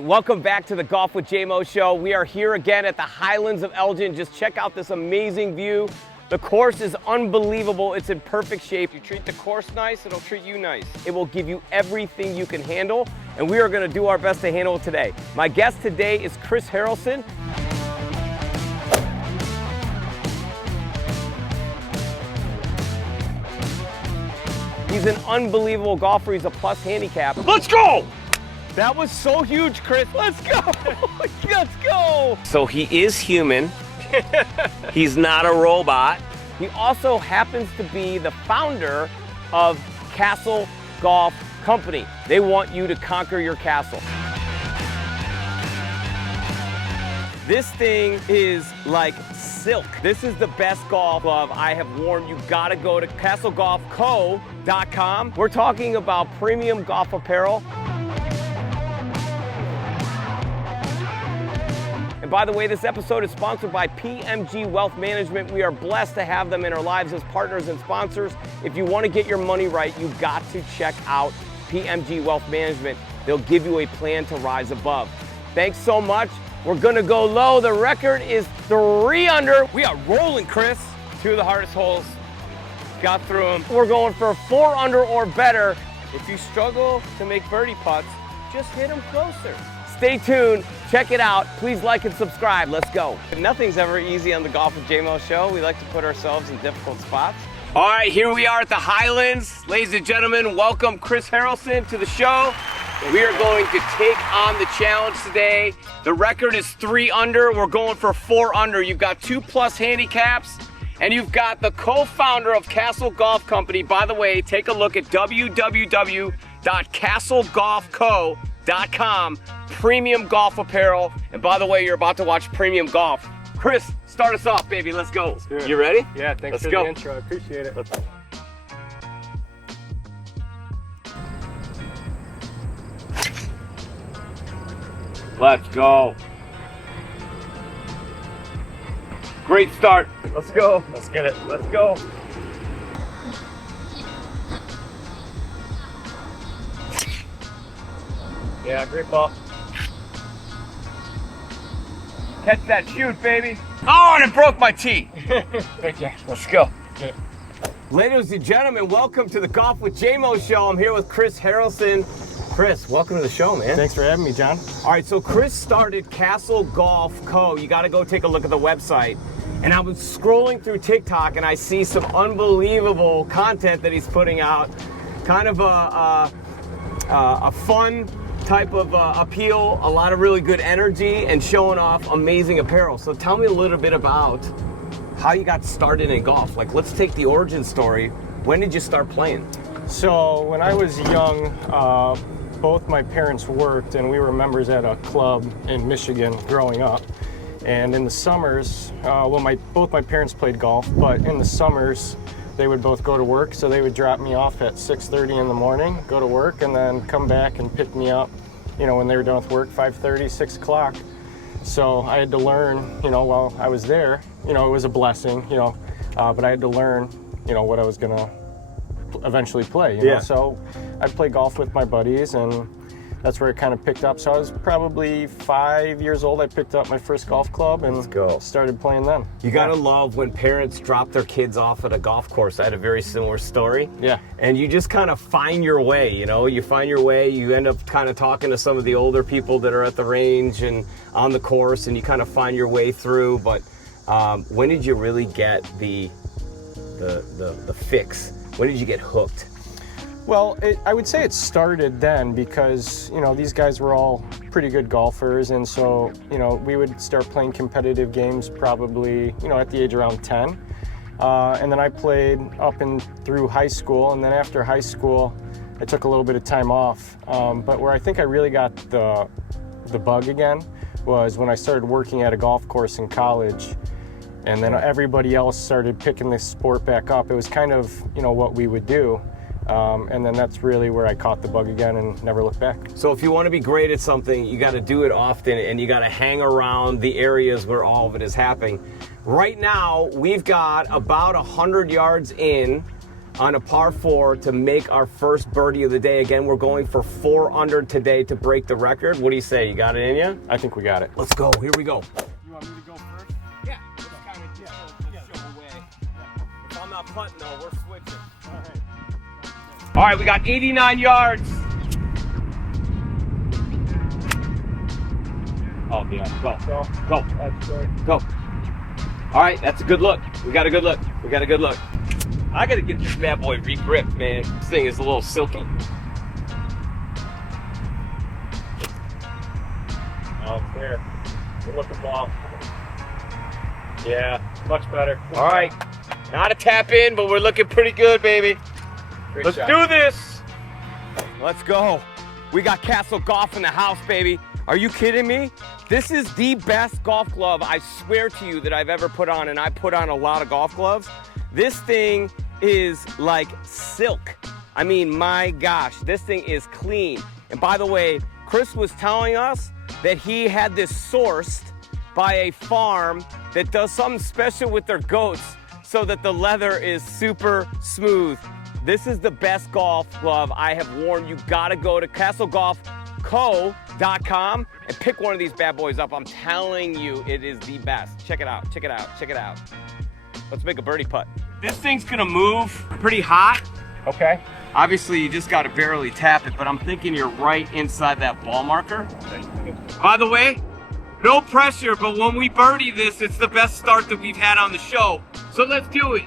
Welcome back to the Golf with JMO show. We are here again at the Highlands of Elgin. Just check out this amazing view. The course is unbelievable. It's in perfect shape. You treat the course nice, it'll treat you nice. It will give you everything you can handle, and we are gonna do our best to handle it today. My guest today is Chris Harrelson. He's an unbelievable golfer. He's a plus handicap. Let's go! That was so huge, Chris. Let's go! Let's go! So he is human. He's not a robot. He also happens to be the founder of Castle Golf Company. They want you to conquer your castle. This thing is like silk. This is the best golf glove I have worn. You gotta go to castlegolfco.com. We're talking about premium golf apparel. And by the way, this episode is sponsored by PMG Wealth Management. We are blessed to have them in our lives as partners and sponsors. If you want to get your money right, you've got to check out PMG Wealth Management. They'll give you a plan to rise above. Thanks so much. We're gonna go low. The record is 3 under. We are rolling, Chris. 2 of the hardest holes. Got through them. We're going for 4 under or better. If you struggle to make birdie putts, just hit them closer. Stay tuned, check it out. Please like and subscribe. Let's go. Nothing's ever easy on the Golf with JMO show. We like to put ourselves in difficult spots. All right, here we are at the Highlands. Ladies and gentlemen, welcome Chris Harrelson to the show. We are going to take on the challenge today. The record is 3 under. We're going for 4 under. You've got 2 plus handicaps, and you've got the co-founder of Castle Golf Company. By the way, take a look at www.castlegolfco.com. Premium golf apparel. And by the way, you're about to watch premium golf. Chris, start us off, baby. Let's go. You ready? Yeah, thanks for the intro. I appreciate it. Let's go. Great start. Let's go. Let's get it. Let's go. Yeah, great ball. Catch that shoot, baby. Oh, and it broke my tee. Thank you. Let's go. Yeah. Ladies and gentlemen, welcome to the Golf with JMO show. I'm here with Chris Harrelson. Chris, welcome to the show, man. Thanks for having me, John. All right, so Chris started Castle Golf Co. You got to go take a look at the website. And I was scrolling through TikTok and I see some unbelievable content that he's putting out. Kind of a fun type of appeal, a lot of really good energy, and showing off amazing apparel. So tell me a little bit about how you got started in golf. Like, let's take the origin story. When did you start playing? So when I was young, both my parents worked, and we were members at a club in Michigan growing up. And in the summers, both my parents played golf, but in the summers, they would both go to work, so they would drop me off at 6:30 in the morning, go to work, and then come back and pick me up, when they were done with work, 5:30, 6 o'clock. So I had to learn, while I was there, it was a blessing, but I had to learn, what I was gonna eventually play, Yeah. So I'd play golf with my buddies, and that's where it kind of picked up. So I was probably 5 years old. I picked up my first golf club and started playing then. You gotta love when parents drop their kids off at a golf course. I had a very similar story. Yeah. And you just kind of find your way, you find your way, you end up kind of talking to some of the older people that are at the range and on the course, and you kind of find your way through. But when did you really get the fix? When did you get hooked? Well, I would say it started then because, these guys were all pretty good golfers. And so, we would start playing competitive games probably, at the age around 10. And then I played up and through high school. And then after high school, I took a little bit of time off. But where I think I really got the bug again was when I started working at a golf course in college. And then everybody else started picking this sport back up. It was kind of, what we would do. And then that's really where I caught the bug again and never looked back. So if you want to be great at something, you got to do it often, and you got to hang around the areas where all of it is happening. Right now, we've got about 100 yards in on a par 4 to make our first birdie of the day. Again, we're going for 4 under today to break the record. What do you say? You got it in you? I think we got it. Let's go. Here we go. You want me to go first? Yeah. Let's kind of just show away. If I'm not putting, though, we're switching. All right, we got 89 yards. Oh, yeah. Go. That's good. Go. All right, that's a good look. We got a good look. I got to get this bad boy re-gripped, man. This thing is a little silky. Oh, clear. Good looking ball. Yeah, much better. All right. Not a tap in, but we're looking pretty good, baby. Let's do this. Let's go. We got Castle Golf in the house, baby. Are you kidding me? This is the best golf glove, I swear to you, that I've ever put on, and I put on a lot of golf gloves. This thing is like silk. I mean, my gosh, this thing is clean. And by the way, Chris was telling us that he had this sourced by a farm that does something special with their goats so that the leather is super smooth. This is the best golf glove I have worn. You gotta go to castlegolfco.com and pick one of these bad boys up. I'm telling you, it is the best. Check it out. Let's make a birdie putt. This thing's gonna move pretty hot. Okay. Obviously, you just gotta barely tap it, but I'm thinking you're right inside that ball marker. By the way, no pressure, but when we birdie this, it's the best start that we've had on the show. So let's do it.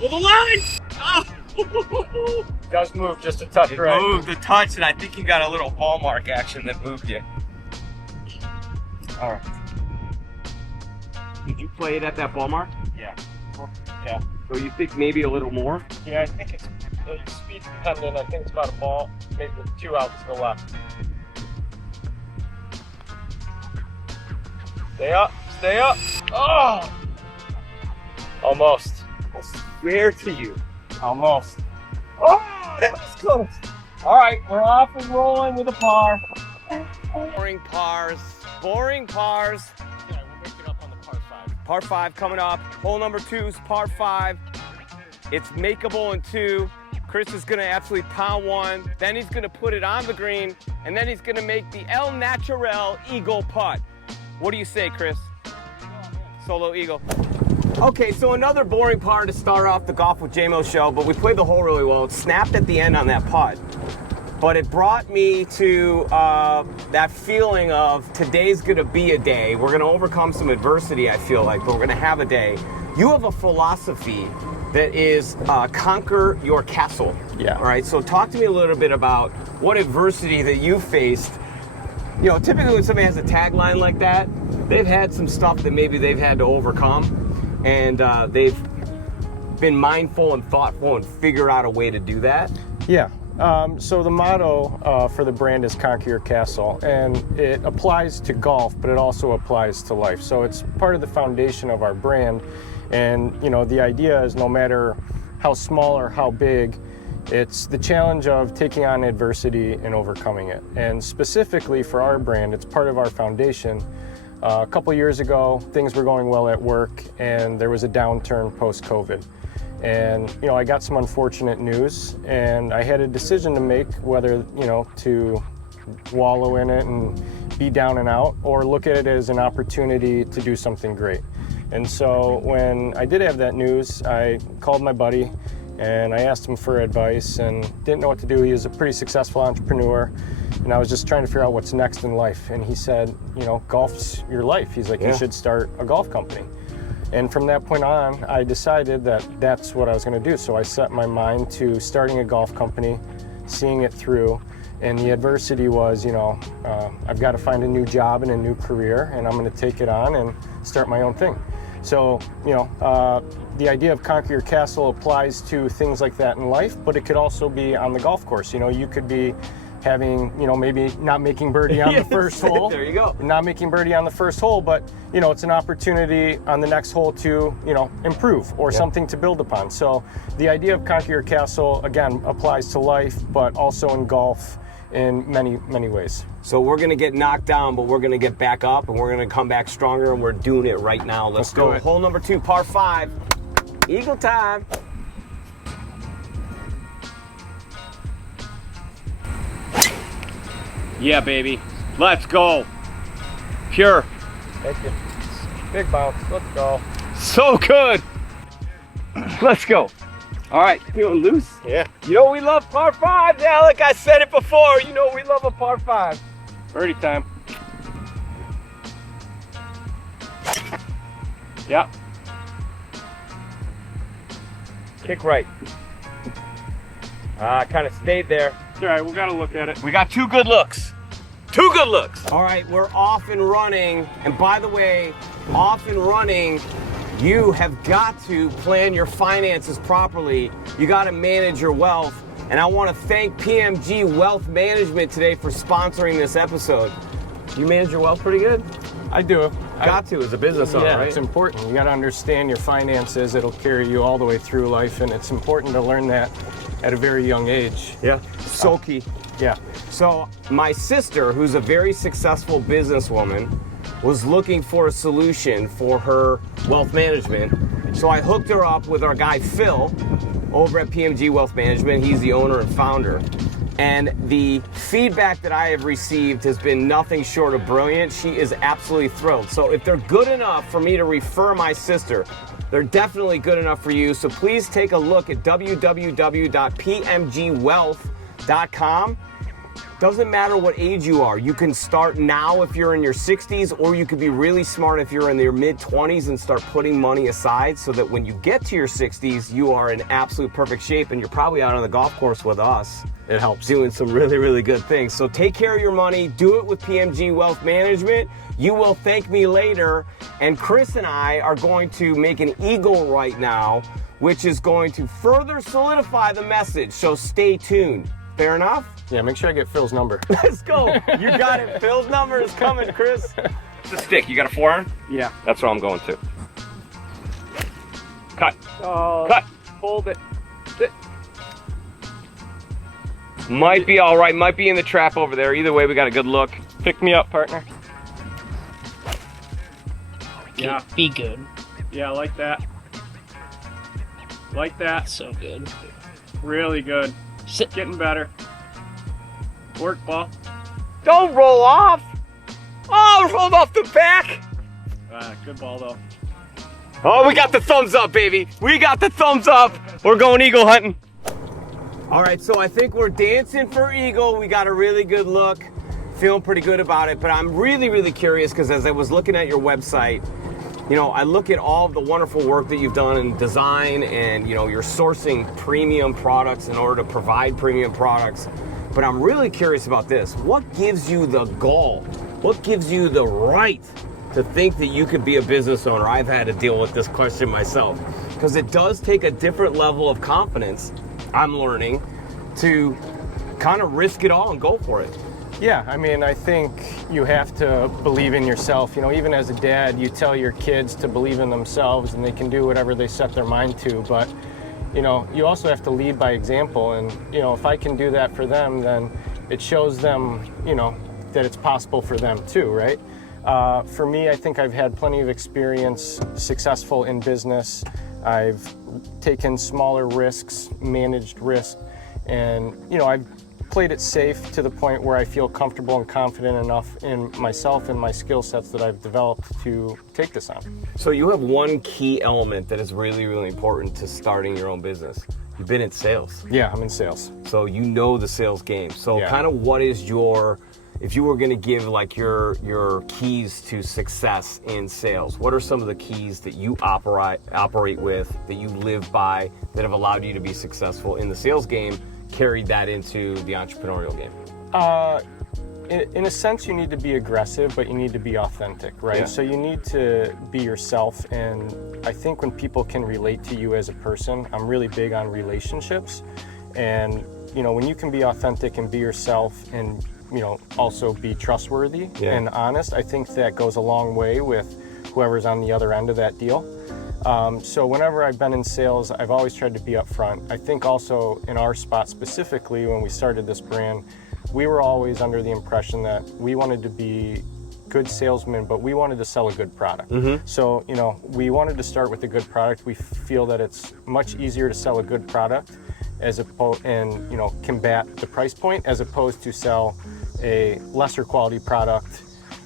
To the line! Oh. It does move just a touch, It right? moved a touch, and I think you got a little ball mark action that moved you. All right. Did you play it at that ball mark? Yeah. So you think maybe a little more? Yeah, I think it's speed dependent. I think it's about a ball, maybe 2 out to the left. Stay up. Oh! Almost. I swear to you. Almost. Oh, that was close. All right, we're off and rolling with a par. Boring pars. Yeah, we'll make it up on the par 5. Par 5 coming up. Hole number 2 is par 5. It's makeable in 2. Chris is gonna absolutely pound 1. Then he's gonna put it on the green, and then he's gonna make the El Natural Eagle putt. What do you say, Chris? Solo Eagle. Okay, so another boring par to start off the Golf with JMO show, but we played the hole really well. It snapped at the end on that putt. But it brought me to that feeling of today's gonna be a day. We're gonna overcome some adversity, I feel like, but we're gonna have a day. You have a philosophy that is conquer your castle. Yeah. All right, so talk to me a little bit about what adversity that you faced. You know, typically when somebody has a tagline like that, they've had some stuff that maybe they've had to overcome, and they've been mindful and thoughtful and figure out a way to do that. Yeah. So the motto for the brand is Conquer Your Castle, and it applies to golf, but it also applies to life. So it's part of the foundation of our brand, and you know, the idea is no matter how small or how big, it's the challenge of taking on adversity and overcoming it. And specifically for our brand, it's part of our foundation. A couple years ago, things were going well at work, and there was a downturn post-COVID. And you know, I got some unfortunate news, and I had a decision to make whether, you know, to wallow in it and be down and out, or look at it as an opportunity to do something great. And so when I did have that news, I called my buddy and I asked him for advice and didn't know what to do. He was a pretty successful entrepreneur, and I was just trying to figure out what's next in life. And he said, you know, golf's your life. He's like, you should start a golf company. And from that point on, I decided that that's what I was going to do. So I set my mind to starting a golf company, seeing it through. And the adversity was, you know, I've got to find a new job and a new career, and I'm going to take it on and start my own thing. So, you know, the idea of Conquer Your Castle applies to things like that in life, but it could also be on the golf course. You know, you could be having, you know, maybe not making birdie on the first hole. There you go. Not making birdie on the first hole, but, you know, it's an opportunity on the next hole to, you know, improve or something to build upon. So the idea of Conquer Your Castle, again, applies to life, but also in golf. in many, many ways. So we're going to get knocked down, but we're going to get back up, and we're going to come back stronger, and we're doing it right now. Let's go. Hole number 2, par 5. Eagle time. Yeah, baby. Let's go. Pure. Thank you. Big bounce. Let's go. So good. Let's go. All right, feeling loose? Yeah. You know we love par 5, Alec. I said it before. You know we love a par 5. Birdie time. Yeah. Kick right. Kind of stayed there. All right, we got to look at it. We got 2 good looks. 2 good looks. All right, we're off and running. And by the way, off and running, you have got to plan your finances properly. You got to manage your wealth. And I want to thank PMG Wealth Management today for sponsoring this episode. You manage your wealth pretty good? I do. Got to as a business owner, yeah, right? It's important. You got to understand your finances. It'll carry you all the way through life, and it's important to learn that at a very young age. Yeah, so key. Yeah. So my sister, who's a very successful businesswoman, was looking for a solution for her wealth management. So I hooked her up with our guy Phil over at PMG Wealth Management. He's the owner and founder. And the feedback that I have received has been nothing short of brilliant. She is absolutely thrilled. So if they're good enough for me to refer my sister, they're definitely good enough for you. So please take a look at www.pmgwealth.com. Doesn't matter what age you are. You can start now if you're in your 60s, or you could be really smart if you're in your mid-20s and start putting money aside so that when you get to your 60s, you are in absolute perfect shape, and you're probably out on the golf course with us. It helps doing some really, really good things. So take care of your money. Do it with PMG Wealth Management. You will thank me later. And Chris and I are going to make an eagle right now, which is going to further solidify the message. So stay tuned. Fair enough? Yeah, make sure I get Phil's number. Let's go. You got it. Phil's number is coming, Chris. It's a stick. You got a 4-iron? Yeah. That's what I'm going to. Cut. Oh, Cut. Hold it. Sit. Might be all right. Might be in the trap over there. Either way, we got a good look. Pick me up, partner. Yeah. Be good. Yeah, like that. Like that. So good. Really good. Sit. Getting better. Work ball. Don't roll off. Oh, rolled off the back. Good ball though. Oh, we got the thumbs up, baby. We got the thumbs up. We're going eagle hunting. All right, so I think we're dancing for eagle. We got a really good look. Feeling pretty good about it, but I'm really, really curious because as I was looking at your website, you know, I look at all of the wonderful work that you've done in design, and, you know, you're sourcing premium products in order to provide premium products. But I'm really curious about this. What gives you the gall? What gives you the right to think that you could be a business owner? I've had to deal with this question myself because it does take a different level of confidence, I'm learning, to kind of risk it all and go for it. Yeah, I mean, I think you have to believe in yourself. You know, even as a dad, you tell your kids to believe in themselves and they can do whatever they set their mind to. But, you know, you also have to lead by example. And, you know, if I can do that for them, then it shows them, you know, that it's possible for them too, right? For me, I think I've had plenty of experience successful in business. I've taken smaller risks, managed risk, and, you know, I've played it safe to the point where I feel comfortable and confident enough in myself and my skill sets that I've developed to take this on. So you have one key element that is really, really important to starting your own business. You've been in sales. Yeah, I'm in sales. So you know the sales game. So Yeah. kind of what is your, if you were going to give like your keys to success in sales, what are some of the keys that you operate with, that you live by, that have allowed you to be successful in the sales game, carried that into the entrepreneurial game? In a sense, you need to be aggressive, but you need to be authentic, right? Yeah. So you need to be yourself, and I think when people can relate to you as a person, I'm really big on relationships, and, you know, when you can be authentic and be yourself and, you know, also be trustworthy and honest, I think that goes a long way with whoever's on the other end of that deal. So whenever I've been in sales, I've always tried to be upfront. I think also in our spot specifically, when we started this brand, we were always under the impression that we wanted to be good salesmen, but we wanted to sell a good product. So, you know, we wanted to start with a good product. We feel that it's much easier to sell a good product as opposed, and, you know, combat the price point as opposed to sell a lesser quality product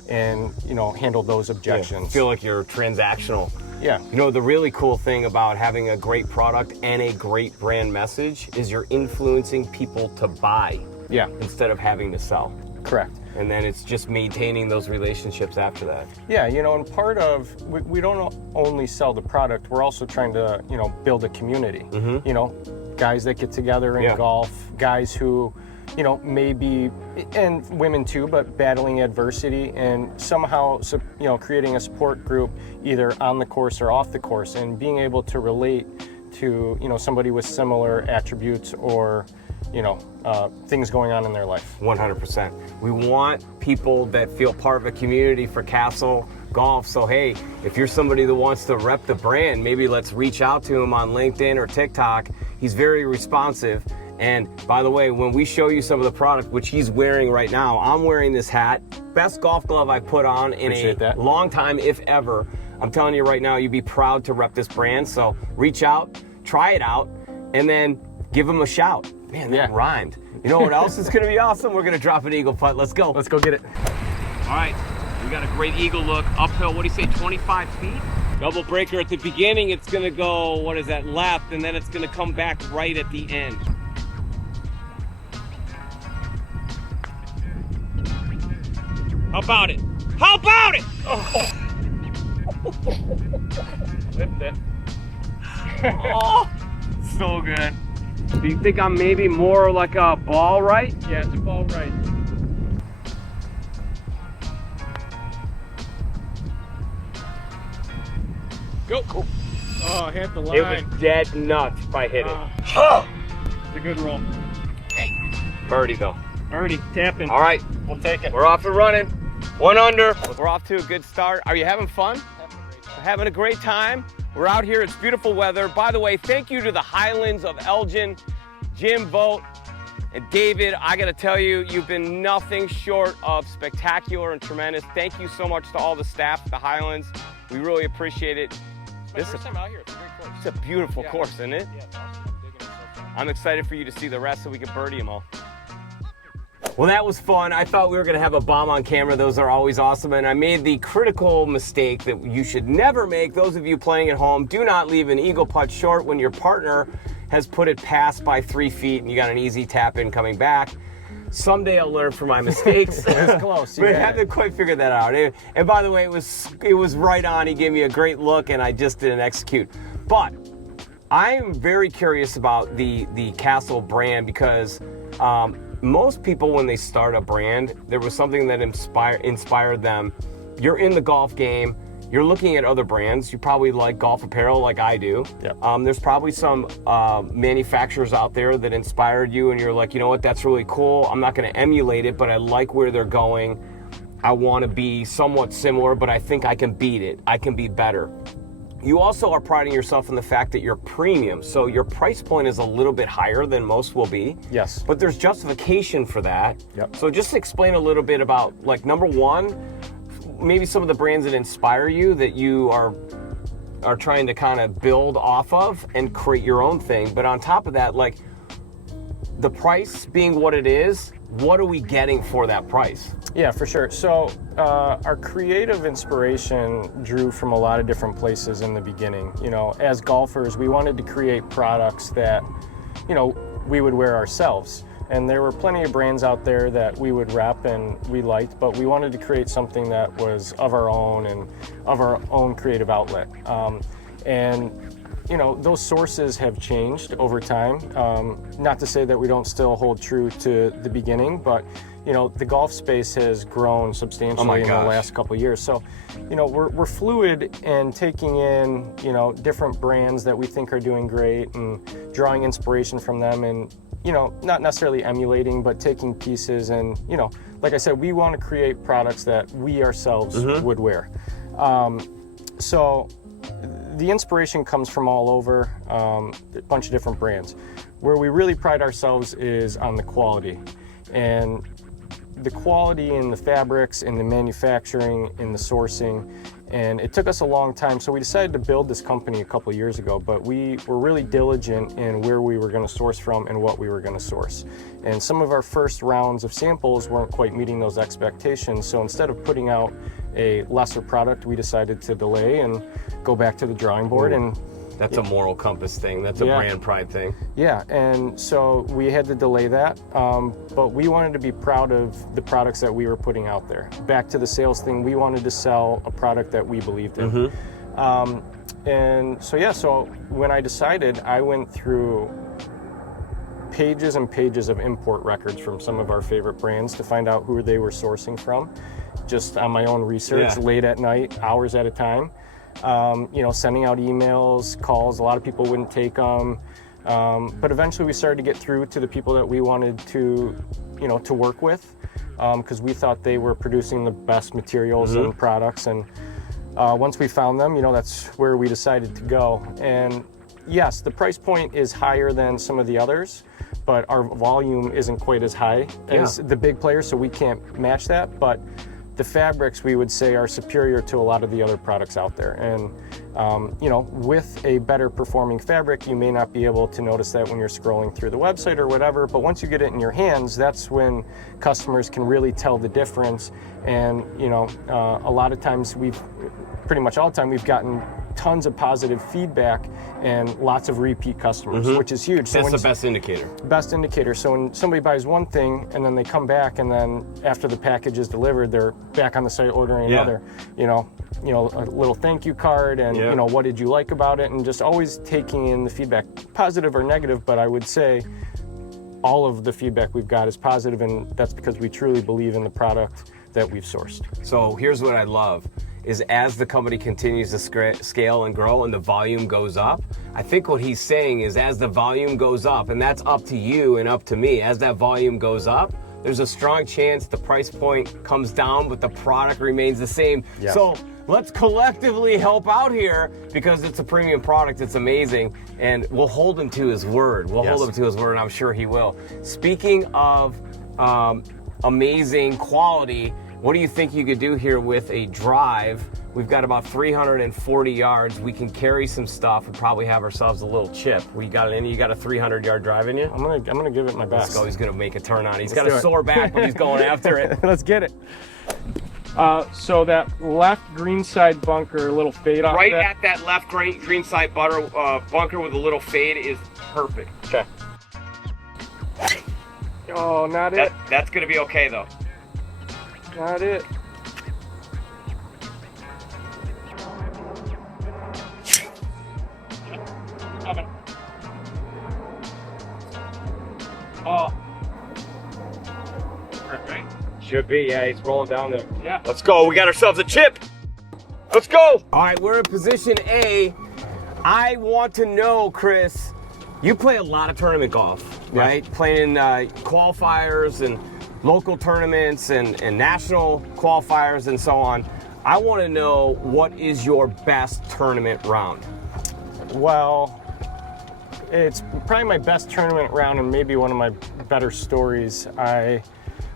and, you know, handle those objections. I feel like you're transactional. Yeah. You know, the really cool thing about having a great product and a great brand message is you're influencing people to buy instead of having to sell. Correct. And then it's just maintaining those relationships after that. Yeah, you know, and part of, we don't only sell the product, we're also trying to, you know, build a community. You know, guys that get together in golf, guys who, you know, maybe, and women too, but battling adversity and somehow, you know, creating a support group either on the course or off the course, and being able to relate to, you know, somebody with similar attributes or, you know, things going on in their life. 100%. We want people that feel part of a community for Castle Golf. So, hey, if you're somebody that wants to rep the brand, maybe let's reach out to him on LinkedIn or TikTok. He's very responsive. And by the way, when we show you some of the product, which he's wearing right now, I'm wearing this hat. Best golf glove I put on in a long time, if ever. I'm telling you right now, you'd be proud to rep this brand. So reach out, try it out, and then give him a shout. Man, that rhymed. You know what else is going to be awesome? We're going to drop an eagle putt. Let's go. Let's go get it. All right, we got a great eagle look. Uphill, what do you say, 25 feet? Double breaker at the beginning. It's going to go, what is that, left, and then it's going to come back right at the end. How about it? How about it? Oh. Lift it. Oh, so good. Do you think I'm maybe more like a ball right? Yeah, it's a ball right. Go. Cool. Oh, hit the line. It was dead nuts if I hit it. It's a good roll. Birdie though. Birdie, tapping. All right, We'll take it. we're off and running. 1 under. We're off to a good start. Are you having fun? Having a great time. We're out here. It's beautiful weather. By the way, thank you to the Highlands of Elgin, Jim Vogt, and David. I got to tell you, you've been nothing short of spectacular and tremendous. Thank you so much to all the staff at the Highlands. We really appreciate it. It's my first time out here. It's a great course. It's a beautiful course, isn't it? Yeah, it's awesome. I'm digging it so far. I'm excited for you to see the rest so we can birdie them all. Well, that was fun. I thought we were going to have a bomb on camera. Those are always awesome. And I made the critical mistake that you should never make. Those of you playing at home, do not leave an eagle putt short when your partner has put it past by 3 feet and you got an easy tap in coming back. Someday I'll learn from my mistakes. It's close. But I haven't quite figured that out. And by the way, it was right on. He gave me a great look and I just didn't execute. But I'm very curious about the Castle brand because most people, when they start a brand, there was something that inspired them. You're in the golf game. You're looking at other brands. You probably like golf apparel like I do. Yep. There's probably some manufacturers out there that inspired you and you're like, you know what, that's really cool. I'm not going to emulate it, but I like where they're going. I want to be somewhat similar, but I think I can beat it. I can be better. You also are priding yourself in the fact that you're premium, so your price point is a little bit higher than most will be. Yes. But there's justification for that. Yep. So just explain a little bit about, like, number one, maybe some of the brands that inspire you that you are trying to kind of build off of and create your own thing. But on top of that, like, the price being what it is, what are we getting for that price? Yeah, for sure. So our creative inspiration drew from a lot of different places in the beginning. You know, as golfers, we wanted to create products that, you know, we would wear ourselves. And there were plenty of brands out there that we would rep and we liked, but we wanted to create something that was of our own and of our own creative outlet. And you know, those sources have changed over time. Not to say that we don't still hold true to the beginning, but you know, the golf space has grown substantially in the last couple of years. So, you know, we're fluid and taking in, you know, different brands that we think are doing great and drawing inspiration from them and, you know, not necessarily emulating, but taking pieces and, you know, like I said, we want to create products that we ourselves would wear. So the inspiration comes from all over, a bunch of different brands. Where we really pride ourselves is on the quality. And the quality in the fabrics, in the manufacturing, in the sourcing, and it took us a long time. So we decided to build this company a couple of years ago, but we were really diligent in where we were going to source from and what we were going to source. And some of our first rounds of samples weren't quite meeting those expectations. So instead of putting out a lesser product, we decided to delay and go back to the drawing board. And that's a moral compass thing. That's a brand pride thing. Yeah, and so we had to delay that, but we wanted to be proud of the products that we were putting out there. Back to the sales thing, we wanted to sell a product that we believed in. And so when I decided, I went through pages and pages of import records from some of our favorite brands to find out who they were sourcing from, just on my own research, late at night, hours at a time. Sending out emails, calls. A lot of people wouldn't take them, but eventually we started to get through to the people that we wanted to work with, because we thought they were producing the best materials and products. And once we found them, that's where we decided to go. And yes, the price point is higher than some of the others, but our volume isn't quite as high as the big players, so we can't match that. But the fabrics, we would say, are superior to a lot of the other products out there. And, with a better performing fabric, you may not be able to notice that when you're scrolling through the website or whatever, but once you get it in your hands, that's when customers can really tell the difference. And, a lot of times pretty much all the time, we've gotten tons of positive feedback and lots of repeat customers, which is huge. That's the best indicator. Best indicator. So when somebody buys one thing and then they come back, and then after the package is delivered, they're back on the site ordering another, a little thank you card, and what did you like about it, and just always taking in the feedback, positive or negative. But I would say all of the feedback we've got is positive, and that's because we truly believe in the product that we've sourced. So here's what I love. Is as the company continues to scale and grow and the volume goes up, I think what he's saying is as the volume goes up, and that's up to you and up to me, as that volume goes up, there's a strong chance the price point comes down, but the product remains the same. Yes. So let's collectively help out here, because it's a premium product, it's amazing, and we'll hold him to his word. We'll hold him to his word, and I'm sure he will. Speaking of amazing quality, what do you think you could do here with a drive? We've got about 340 yards. We can carry some stuff and probably have ourselves a little chip. You got a 300-yard drive in you? I'm gonna give it my best. Let's go. He's gonna make a turn on it. He's got a sore back, but he's going after it. Let's get it. So that left green side bunker, a little fade off. Right at that left green side bunker with a little fade is perfect. Okay. Oh, not it. That's gonna be okay though. Not it. Oh. Right? Should be, yeah, he's rolling down there. Yeah. Let's go. We got ourselves a chip. Let's go. All right, we're in position A. I want to know, Chris, you play a lot of tournament golf, right? Playing qualifiers and local tournaments and national qualifiers and so on. I want to know, what is your best tournament round? Well, it's probably my best tournament round and maybe one of my better stories. I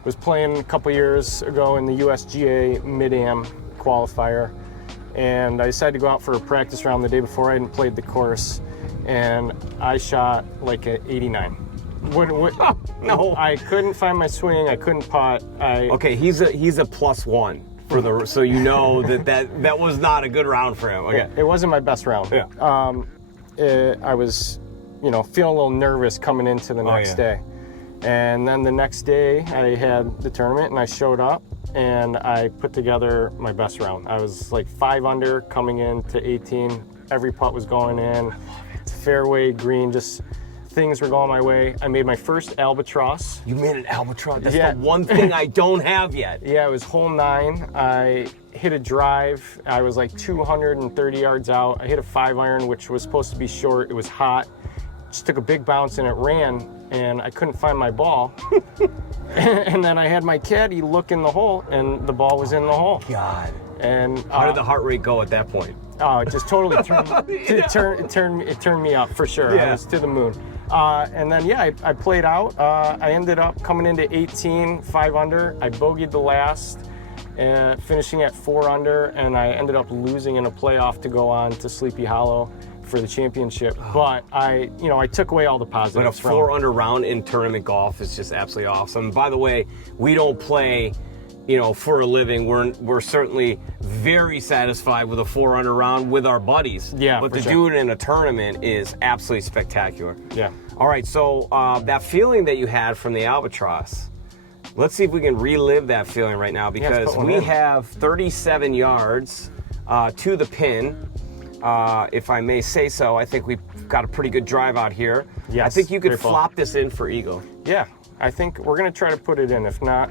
was playing a couple years ago in the USGA Mid-Am qualifier, and I decided to go out for a practice round the day before. I hadn't played the course, and I shot like an 89. No, I couldn't find my swing. I couldn't putt. Okay, he's a +1 for the, so you know that was not a good round for him. Okay, it wasn't my best round. Yeah. I was, feeling a little nervous coming into the next day, and then the next day I had the tournament and I showed up and I put together my best round. I was like 5 under coming into 18. Every putt was going in. Fairway, green, just. Things were going my way. I made my first albatross. You made an albatross? That's the one thing I don't have yet. Yeah, it was hole 9. I hit a drive. I was like 230 yards out. I hit a 5-iron, which was supposed to be short. It was hot. Just took a big bounce and it ran, and I couldn't find my ball. And then I had my caddy look in the hole, and the ball was in the hole. God. And how did the heart rate go at that point? Oh, it just totally turned me up for sure. I was to the moon. And then, yeah, I played out. I ended up coming into 18, 5 under. I bogeyed the last, finishing at 4 under, and I ended up losing in a playoff to go on to Sleepy Hollow for the championship. But I took away all the positives. But a 4 under round in tournament golf is just absolutely awesome. By the way, we don't play, for a living. We're certainly very satisfied with a 4 under round with our buddies. Yeah, but to do it in a tournament is absolutely spectacular. Yeah. All right, so that feeling that you had from the Albatross, let's see if we can relive that feeling right now, because we have 37 yards to the pin. If I may say so, I think we've got a pretty good drive out here. Yes, I think you could flop this in for eagle. Yeah, I think we're going to try to put it in. If not,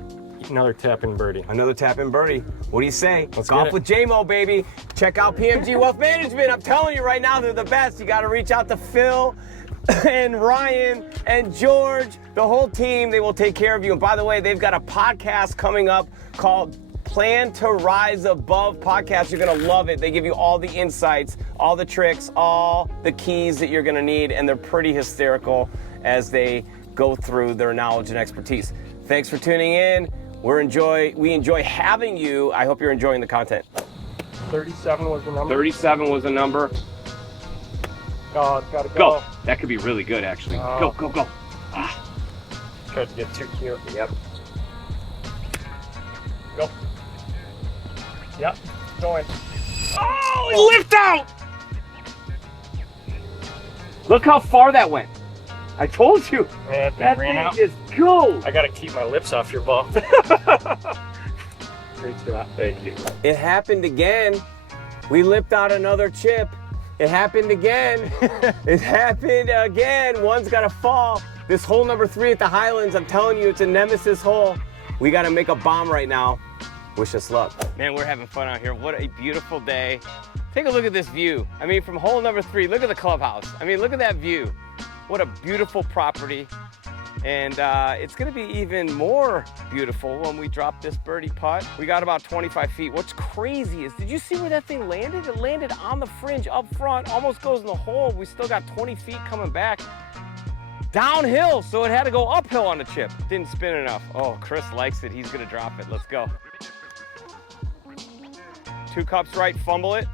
another tap in birdie. Another tap in birdie. What do you say? Let's golf with JMO, baby. Check out PMG Wealth Management. I'm telling you right now, they're the best. You got to reach out to Phil and Ryan and George, the whole team. They will take care of you. And by the way, they've got a podcast coming up called Plan to Rise Above Podcast. You're going to love it. They give you all the insights, all the tricks, all the keys that you're going to need, and they're pretty hysterical as they go through their knowledge and expertise. Thanks for tuning in. We enjoy having you. I hope you're enjoying the content. 37 was the number. 37 was the number. Oh, it's got to Go. That could be really good, actually. Go. Tried to get too cute. Yep. Go. Yep. Going. Oh, he lift out! Look how far that went. I told you. Man, that ran thing out. just goes. I got to keep my lips off your ball. Great shot. Thank you. It happened again. We lipped out another chip. It happened again. It happened again. One's got to fall. This hole number 3 at the Highlands, I'm telling you, it's a nemesis hole. We got to make a bomb right now. Wish us luck. Man, we're having fun out here. What a beautiful day. Take a look at this view. I mean, from hole number 3, look at the clubhouse. I mean, look at that view. What a beautiful property. And it's gonna be even more beautiful when we drop this birdie putt. We got about 25 feet. What's crazy is, did you see where that thing landed? It landed on the fringe up front, almost goes in the hole. We still got 20 feet coming back. Downhill, so it had to go uphill on the chip. Didn't spin enough. Oh, Chris likes it. He's gonna drop it. Let's go. 2 cups right, fumble it.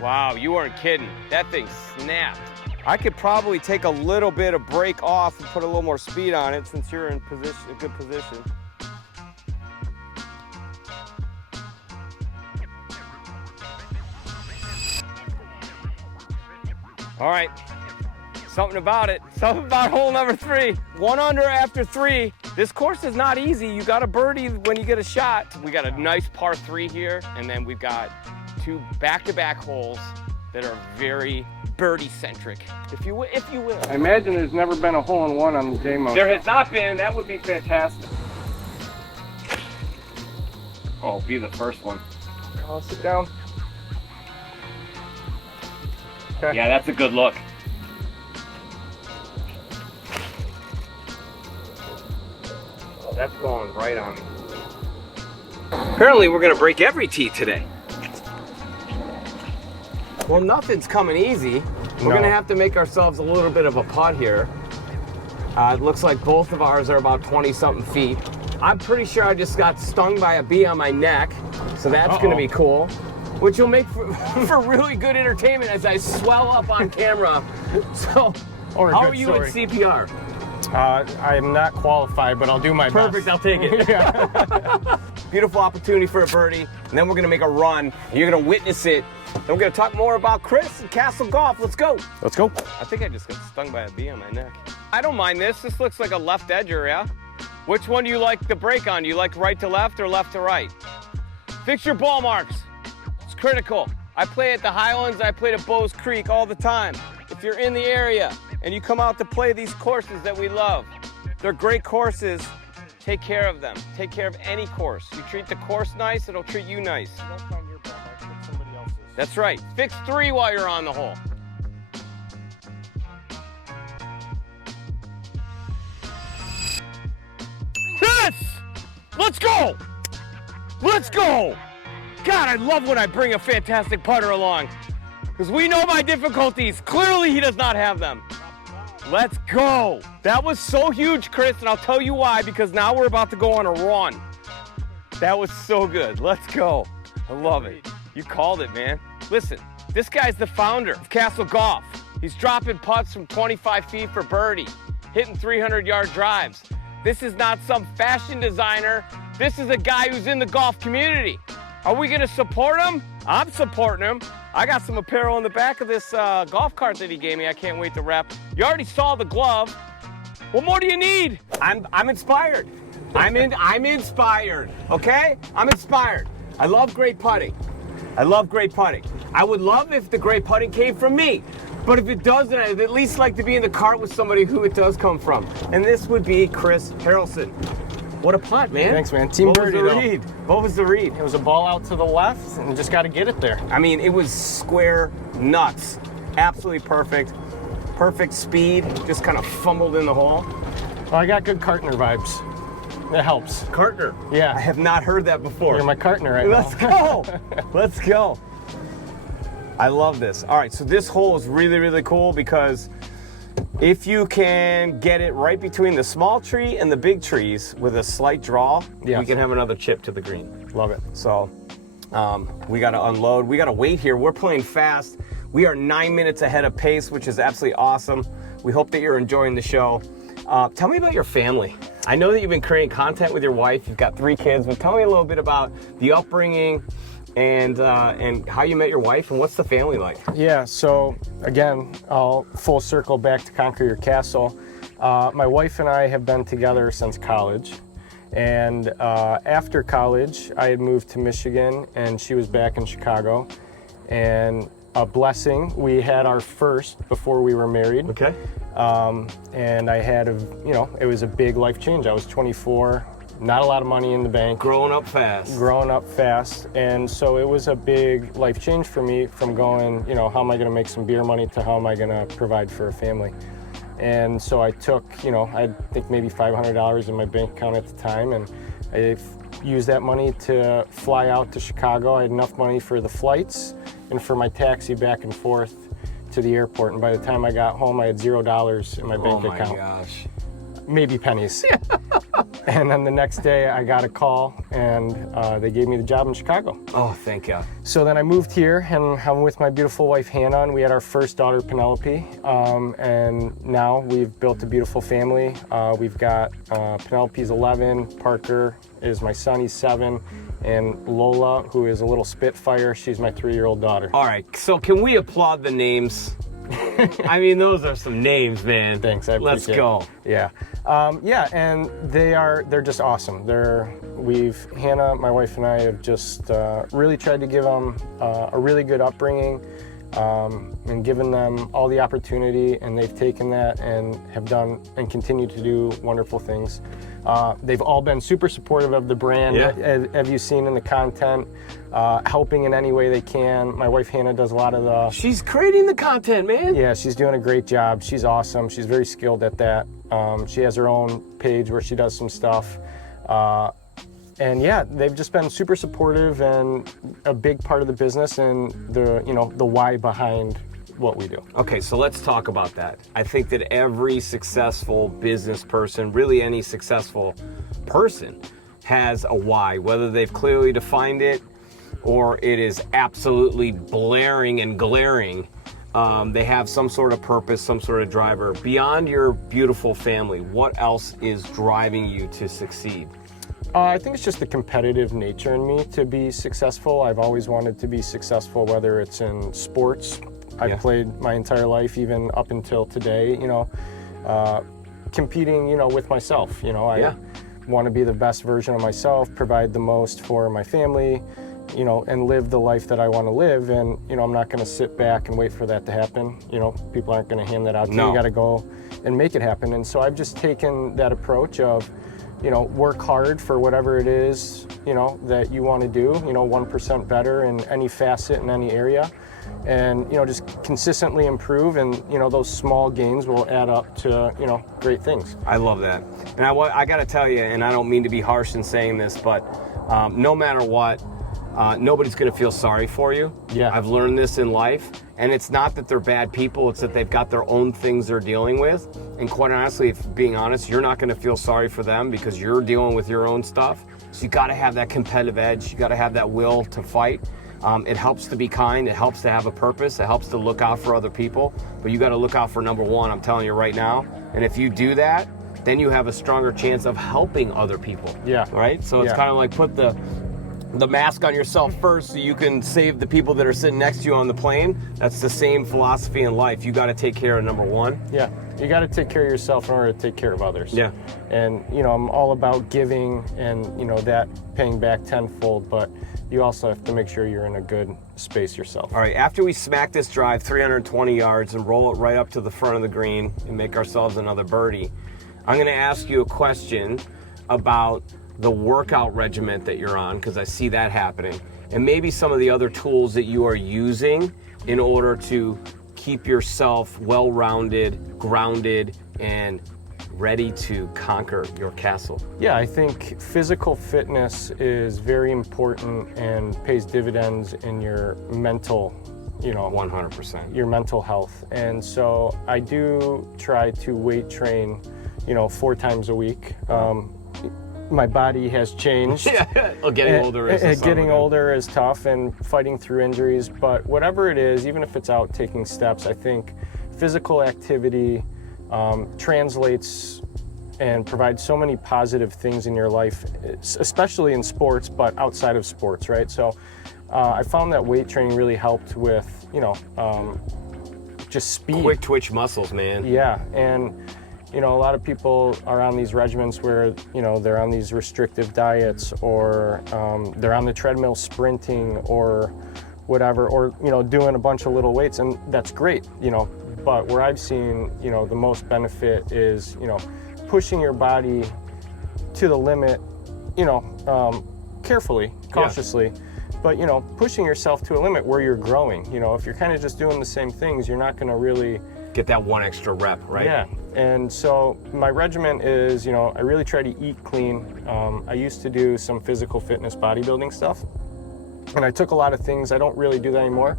Wow, you weren't kidding. That thing snapped. I could probably take a little bit of break off and put a little more speed on it since you're in a good position. All right, something about it. Something about hole number 3. 1 under after 3. This course is not easy. You got a birdie when you get a shot. We got a nice par 3 here, and then we've got 2 back-to-back holes that are very birdie-centric, if you will. I imagine there's never been a hole-in-one on the JMO. There has not been. That would be fantastic. Oh, be the first one. I'll sit down. Okay. Yeah, that's a good look. Oh, that's going right on me. Apparently, we're going to break every tee today. Well, nothing's coming easy. We're going to have to make ourselves a little bit of a putt here. It looks like both of ours are about 20-something feet. I'm pretty sure I just got stung by a bee on my neck, so that's going to be cool. Which will make for really good entertainment as I swell up on camera. So, how are you at CPR? I am not qualified, but I'll do my best. Perfect, I'll take it. Beautiful opportunity for a birdie, and then we're gonna make a run, and you're gonna witness it. Then we're gonna talk more about Chris and Castle Golf. Let's go. Let's go. I think I just got stung by a bee on my neck. I don't mind this. This looks like a left edger, yeah? Which one do you like the break on? Do you like right to left or left to right? Fix your ball marks. It's critical. I play at the Highlands, I played at Bowes Creek all the time. If you're in the area and you come out to play these courses that we love, they're great courses. Take care of them. Take care of any course. You treat the course nice, it'll treat you nice. Don't find your ball marks, fix somebody else's. That's right. Fix 3 while you're on the hole. Yes! Let's go! Let's go! God, I love when I bring a fantastic putter along. because we know my difficulties. Clearly, he does not have them. Let's go. That was so huge, Chris, and I'll tell you why, because now we're about to go on a run. That was so good. Let's go. I love it. You called it, man. Listen, this guy's the founder of Castle Golf. He's dropping putts from 25 feet for birdie, hitting 300-yard drives. This is not some fashion designer. This is a guy who's in the golf community. Are we gonna support him? I'm supporting him. I got some apparel in the back of this golf cart that he gave me. I can't wait to rep. You already saw the glove. What more do you need? I'm inspired. I'm inspired, okay? I'm inspired. I love great putting. I love great putting. I would love if the great putting came from me. But if it doesn't, I'd at least like to be in the cart with somebody who it does come from. And this would be Chris Harrelson. What a putt, man. Thanks, man. Team birdie, What was the read? What was the read? It was a ball out to the left, and just got to get it there. I mean, it was square nuts. Absolutely perfect. Perfect speed. Just kind of fumbled in the hole. Well, I got good Kartner vibes. That helps. Kartner. Yeah. I have not heard that before. You're my Kartner right Let's now. go. Let's go. I love this. All right, so this hole is really, really cool because if you can get it right between the small tree and the big trees with a slight draw, Yes. we can have another chip to the green. Love it. So we got to unload. We got to wait here. We're playing fast. We are 9 minutes ahead of pace, which is absolutely awesome. We hope that you're enjoying the show. Tell me about your family. I know that you've been creating content with your wife. You've got 3 kids, but tell me a little bit about the upbringing and how you met your wife and what's the family like? Yeah, so again, I'll full circle back to Conquer Your Castle. My wife and I have been together since college. And after college, I had moved to Michigan and she was back in Chicago. And a blessing, we had our first before we were married. Okay. And I had it was a big life change. I was 24, not a lot of money in the bank. Growing up fast. And so it was a big life change for me from going, how am I going to make some beer money to how am I going to provide for a family? And so I took, I think maybe $500 in my bank account at the time, and I used that money to fly out to Chicago. I had enough money for the flights and for my taxi back and forth to the airport. And by the time I got home, I had $0 in my bank account. Oh my gosh. Maybe pennies. And then the next day I got a call and they gave me the job in Chicago. Oh, thank God. So then I moved here and I'm with my beautiful wife Hannah, and we had our first daughter Penelope. And now we've built a beautiful family. We've got Penelope's 11, Parker is my son, he's 7, and Lola, who is a little spitfire, she's my 3-year-old daughter. All right, so can we applaud the names? I mean, those are some names, man. Thanks, I appreciate Let's go. it. Yeah. And they're just awesome. Hannah, my wife and I have just really tried to give them a really good upbringing and given them all the opportunity, and they've taken that and have done and continue to do wonderful things. They've all been super supportive of the brand, as you've seen in the content, helping in any way they can. My wife Hannah does a lot of the... She's creating the content, man. Yeah, she's doing a great job. She's awesome. She's very skilled at that. She has her own page where she does some stuff. And yeah, they've just been super supportive and a big part of the business and the why behind what we do. Okay, so let's talk about that. I think that every successful business person, really any successful person, has a why, whether they've clearly defined it or it is absolutely blaring and glaring. They have some sort of purpose, some sort of driver. Beyond your beautiful family, what else is driving you to succeed? I think it's just the competitive nature in me to be successful. I've always wanted to be successful, whether it's in sports. I've played my entire life, even up until today, competing, with myself. I want to be the best version of myself, provide the most for my family, and live the life that I want to live. And, I'm not going to sit back and wait for that to happen. People aren't going to hand that out to you. You got to go and make it happen. And so I've just taken that approach of, work hard for whatever it is, that you want to do, 1% better in any facet, in any area. And, just consistently improve, and, those small gains will add up to, great things. I love that. And I got to tell you, and I don't mean to be harsh in saying this, but no matter what, nobody's going to feel sorry for you. Yeah. I've learned this in life. And it's not that they're bad people, it's that they've got their own things they're dealing with. And quite honestly, if being honest, you're not going to feel sorry for them because you're dealing with your own stuff. So you got to have that competitive edge. You got to have that will to fight. It helps to be kind. It helps to have a purpose. It helps to look out for other people. But you got to look out for number one, I'm telling you right now. And if you do that, then you have a stronger chance of helping other people. Yeah. Right? So it's kind of like put the mask on yourself first so you can save the people that are sitting next to you on the plane. That's the same philosophy in life. You got to take care of number one. Yeah. You got to take care of yourself in order to take care of others. Yeah. And, I'm all about giving and, that paying back tenfold, but you also have to make sure you're in a good space yourself. All right, after we smack this drive 320 yards and roll it right up to the front of the green and make ourselves another birdie, I'm going to ask you a question about the workout regimen that you're on, because I see that happening, and maybe some of the other tools that you are using in order to keep yourself well-rounded, grounded, and ready to conquer your castle. Yeah, I think physical fitness is very important and pays dividends in your mental, 100%. your mental health. And so I do try to weight train, 4 times a week. My body has changed. Getting older is getting older is tough and fighting through injuries, but whatever it is, even if it's out taking steps, I think physical activity translates and provides so many positive things in your life, especially in sports, but outside of sports, right? So I found that weight training really helped with, just speed. Quick twitch muscles, man. Yeah, and a lot of people are on these regimens where, they're on these restrictive diets, or they're on the treadmill sprinting or whatever, or, doing a bunch of little weights, and that's great, but where I've seen, the most benefit is, pushing your body to the limit, carefully, cautiously, but, pushing yourself to a limit where you're growing. If you're kind of just doing the same things, you're not going to really get that one extra rep, right? Yeah. And so my regimen is, I really try to eat clean. I used to do some physical fitness bodybuilding stuff, and I took a lot of things. I don't really do that anymore,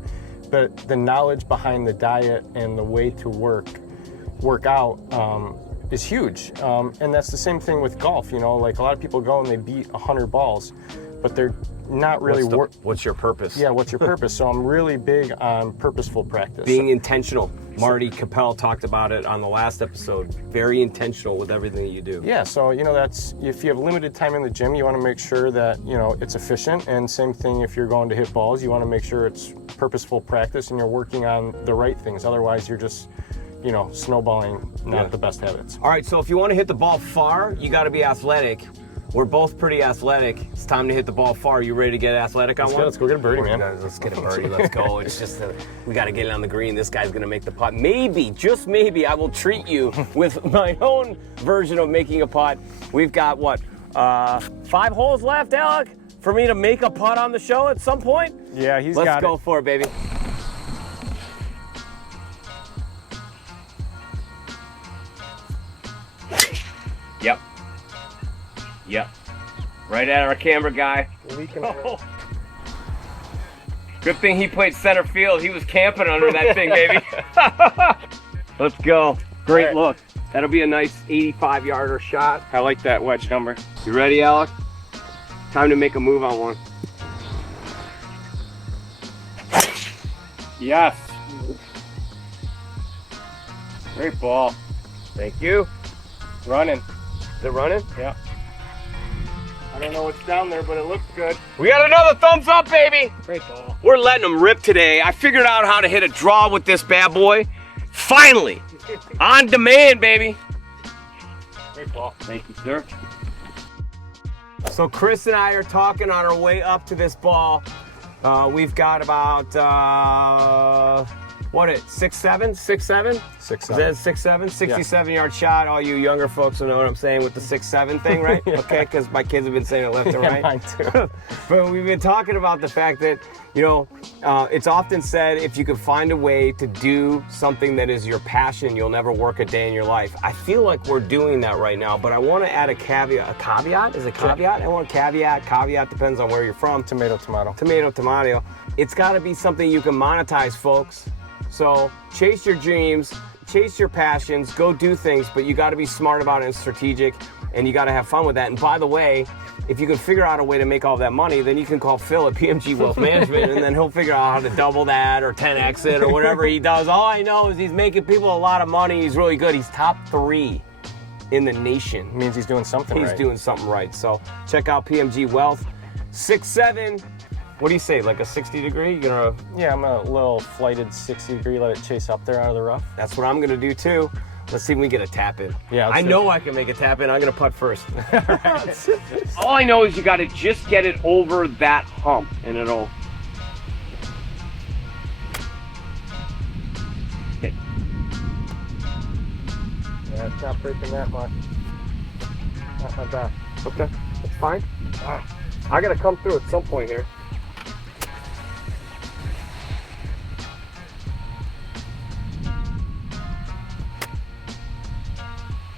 but the knowledge behind the diet and the way to work out is huge. And that's the same thing with golf. Like a lot of people go and they beat 100 balls, but they're not really what's your purpose? Yeah, what's your purpose? So I'm really big on purposeful practice. Being intentional. Marty Capel talked about it on the last episode. Very intentional with everything that you do. Yeah, so that's, if you have limited time in the gym, you want to make sure that it's efficient. And same thing if you're going to hit balls, you want to make sure it's purposeful practice and you're working on the right things. Otherwise, you're just snowballing not the best habits. All right, so if you want to hit the ball far, you got to be athletic. We're both pretty athletic. It's time to hit the ball far. You ready to get athletic on one? Let's go get a birdie, man. Let's get a birdie. Let's go. It's just we got to get it on the green. This guy's going to make the putt. Maybe, just maybe, I will treat you with my own version of making a putt. We've got, 5 holes left, Alec, for me to make a putt on the show at some point? Yeah, got it. Let's go for it, baby. Yep. Right at our camera guy. Oh. Good thing he played center field. He was camping under that thing, baby. Let's go. Great look. That'll be a nice 85-yarder shot. I like that wedge number. You ready, Alec? Time to make a move on one. Yes. Great ball. Thank you. Running. Is it running? Yeah. I don't know what's down there, but it looks good. We got another thumbs up, baby. Great ball. We're letting them rip today. I figured out how to hit a draw with this bad boy. Finally. On demand, baby. Great ball. Thank you, sir. So Chris and I are talking on our way up to this ball. We've got about what it, 6'7"? 6'7"? 6'7". Is that 6'7"? 67-yard shot. All you younger folks will know what I'm saying with the 6'7" thing, right? Yeah. Okay, because my kids have been saying it left and right. Mine too. But we've been talking about the fact that, you know, it's often said if you can find a way to do something that is your passion, you'll never work a day in your life. I feel like we're doing that right now, but I want to add a caveat. A caveat? Is it caveat? I want a caveat. Caveat depends on where you're from. Tomato, tomato. Tomato, tomato. It's got to be something you can monetize, folks. So chase your dreams, chase your passions, go do things, but you got to be smart about it and strategic, and you got to have fun with that. And by the way, if you can figure out a way to make all that money, then you can call Phil at PMG Wealth Management, and then he'll figure out how to double that or 10x it or whatever he does. All I know is he's making people a lot of money. He's really good. He's top 3 in the nation. It means he's doing something right. He's doing something right. So check out PMG Wealth. 6'7". What do you say, like a 60 degree? You gonna? Yeah, I'm a little flighted 60 degree, let it chase up there out of the rough. That's what I'm gonna do too. Let's see if we can get a tap in. Yeah, I know I can make a tap in. I'm gonna putt first. All I know is you gotta just get it over that hump and it'll. Okay. Yeah, it's not breaking that much. Not my best. Okay, that's fine. I gotta come through at some point here.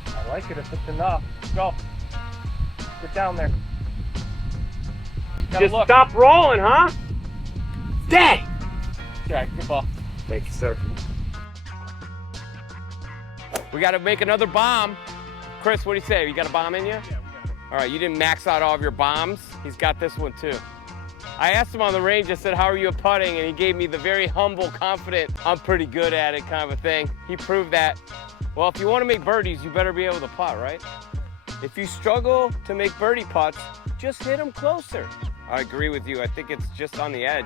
I like it if it's enough. Go. Get down there. Just stop rolling, huh? Dang! Okay, good ball. Thank you, sir. We got to make another bomb. Chris, what do you say? You got a bomb in you? Yeah, we got it. All right, you didn't max out all of your bombs. He's got this one too. I asked him on the range, I said, how are you at putting? And he gave me the very humble, confident, I'm pretty good at it kind of a thing. He proved that. Well, if you want to make birdies, you better be able to putt, right? If you struggle to make birdie putts, just hit them closer. I agree with you. I think it's just on the edge.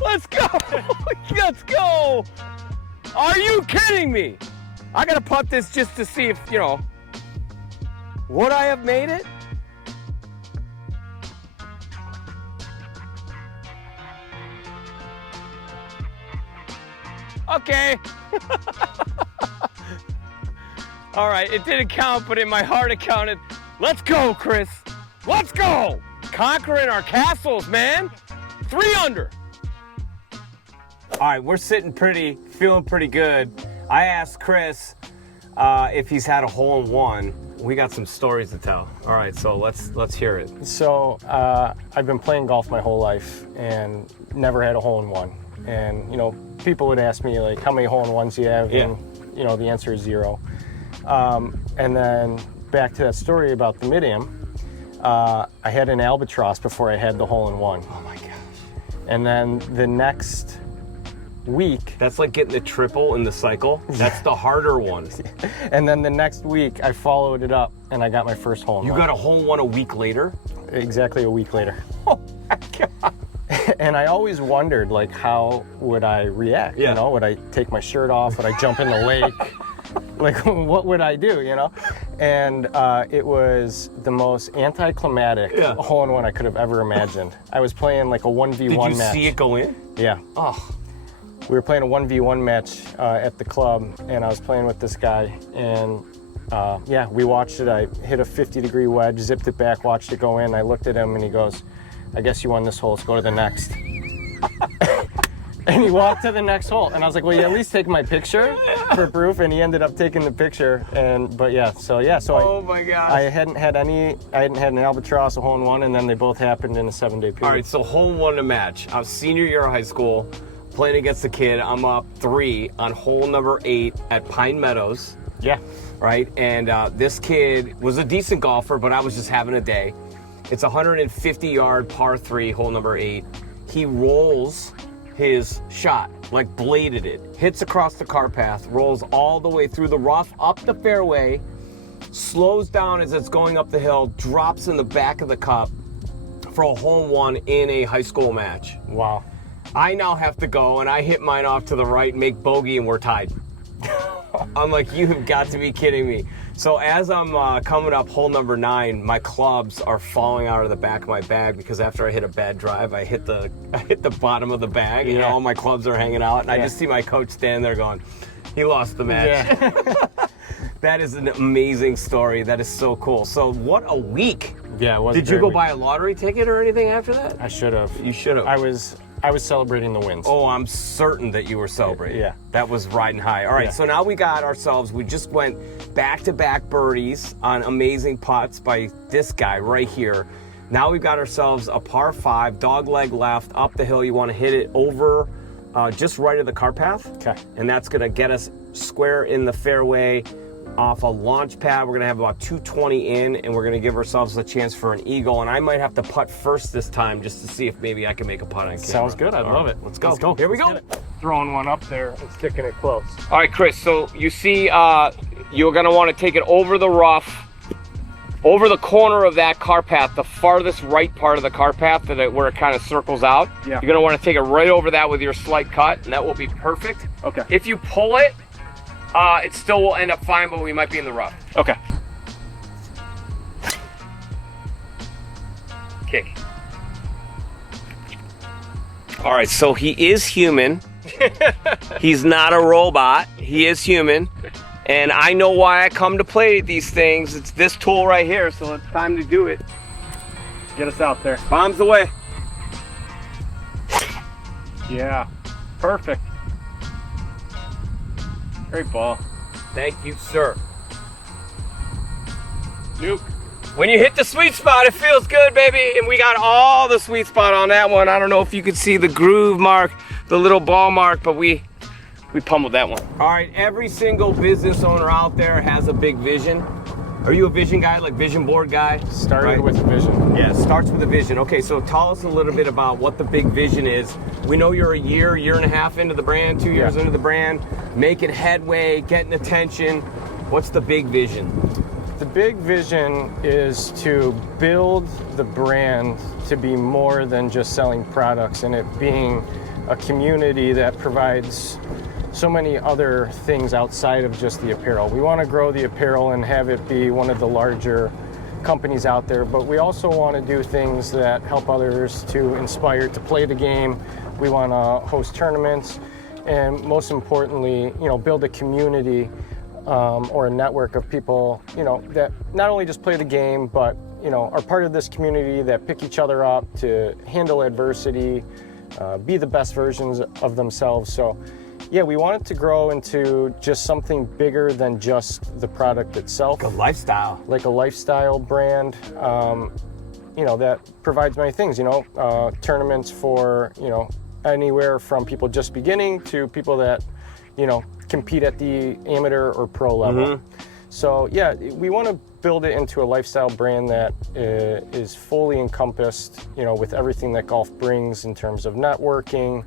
Let's go! Let's go! Are you kidding me? I gotta putt this just to see if, you know, would I have made it? Okay. All right, it didn't count, but in my heart it counted. Let's go, Chris. Let's go! Conquering our castles, man. 3 under. All right, we're sitting pretty, feeling pretty good. I asked Chris if he's had a hole-in-one. We got some stories to tell. All right, so let's hear it. So I've been playing golf my whole life and never had a hole-in-one. And you know, people would ask me like, how many hole-in-ones do you have? Yeah. And you know, the answer is 0. And then back to that story about the medium, I had an albatross before I had the hole-in-one. Oh my gosh. And then the next week, That's like getting the triple in the cycle. That's the harder one. and then the next week I followed it up and I got my first hole-in-one. You got a hole-in-one a week later? Exactly a week later. Oh my God. And I always wondered, like, how would I react? Yeah. You know, would I take my shirt off? Would I jump in the lake? Like, what would I do, you know? And it was the most anticlimactic hole-in-one I could have ever imagined. I was playing like a 1v1 Did you match. see it go in? Yeah. Oh. We were playing a 1v1 match at the club, and I was playing with this guy, and yeah, we watched it. I hit a 50-degree wedge, zipped it back, watched it go in. I looked at him, and he goes, I guess you won this hole, let's go to the next. And he walked to the next hole, and I was like, well, you at least take my picture for proof, and he ended up taking the picture, but yeah, so Oh my gosh. I hadn't had an albatross, a hole-in-one, and then they both happened in a 7-day period. All right, so hole-in-one in a match. I was senior year of high school, playing against a kid. I'm up 3 on hole number 8 at Pine Meadows. Yeah. Right, and this kid was a decent golfer, but I was just having a day. It's a 150-yard par 3, hole number 8. He rolls his shot, like bladed it, hits across the car path, rolls all the way through the rough, up the fairway, slows down as it's going up the hill, drops in the back of the cup for a hole-in-one in a high school match. Wow. I now have to go, and I hit mine off to the right, make bogey, and we're tied. I'm like, you have got to be kidding me. So as I'm coming up hole number 9, my clubs are falling out of the back of my bag because after I hit a bad drive, I hit the bottom of the bag and all my clubs are hanging out. And I just see my coach stand there going, he lost the match. Yeah. That is an amazing story. That is so cool. So what a week. Yeah, it was. Did you go buy a lottery ticket or anything after that? I should have. You should have. I was celebrating the wins. Oh, I'm certain that you were celebrating. Yeah. That was riding high. All right, so now we just went back-to-back birdies on amazing putts by this guy right here. Now we've got ourselves a par 5, dog leg left, up the hill. You want to hit it over just right of the cart path. Okay. And that's going to get us square in the fairway off a launch pad. We're going to have about 220 in, and we're going to give ourselves a chance for an eagle. And I might have to putt first this time just to see if maybe I can make a putt on camera. Sounds good. I love it. Let's go. Let's go. Here we go. Throwing one up there and sticking it close. All right, Chris, so you see you're going to want to take it over the rough, over the corner of that cart path, the farthest right part of the cart path where it kind of circles out. Yeah. You're going to want to take it right over that with your slight cut, and that will be perfect. Okay. If you pull it, it still will end up fine, but we might be in the rough. Okay. Kick. All right, so he is human. He's not a robot. He is human. And I know why I come to play these things. It's this tool right here, so it's time to do it. Get us out there. Bombs away. Yeah. Perfect. Great ball. Thank you, sir. Nuke. When you hit the sweet spot, it feels good, baby. And we got all the sweet spot on that one. I don't know if you could see the groove mark, the little ball mark, but we pummeled that one. All right, every single business owner out there has a big vision. Are you a vision guy, like vision board guy? Started with a vision. Yeah, starts with a vision. Okay, so tell us a little bit about what the big vision is. We know you're a year and a half into the brand, 2 years into the brand, making headway, getting attention. What's the big vision? The big vision is to build the brand to be more than just selling products, and it being a community that provides so many other things outside of just the apparel. We want to grow the apparel and have it be one of the larger companies out there, but we also want to do things that help others to inspire to play the game. We want to host tournaments, and most importantly, build a community or a network of people, that not only just play the game, but are part of this community that pick each other up to handle adversity, be the best versions of themselves. So yeah, we want it to grow into just something bigger than just the product itself. Like a lifestyle. Like a lifestyle brand, that provides many things, tournaments for, anywhere from people just beginning to people that, compete at the amateur or pro level. So yeah, we want to build it into a lifestyle brand that is fully encompassed, with everything that golf brings in terms of networking,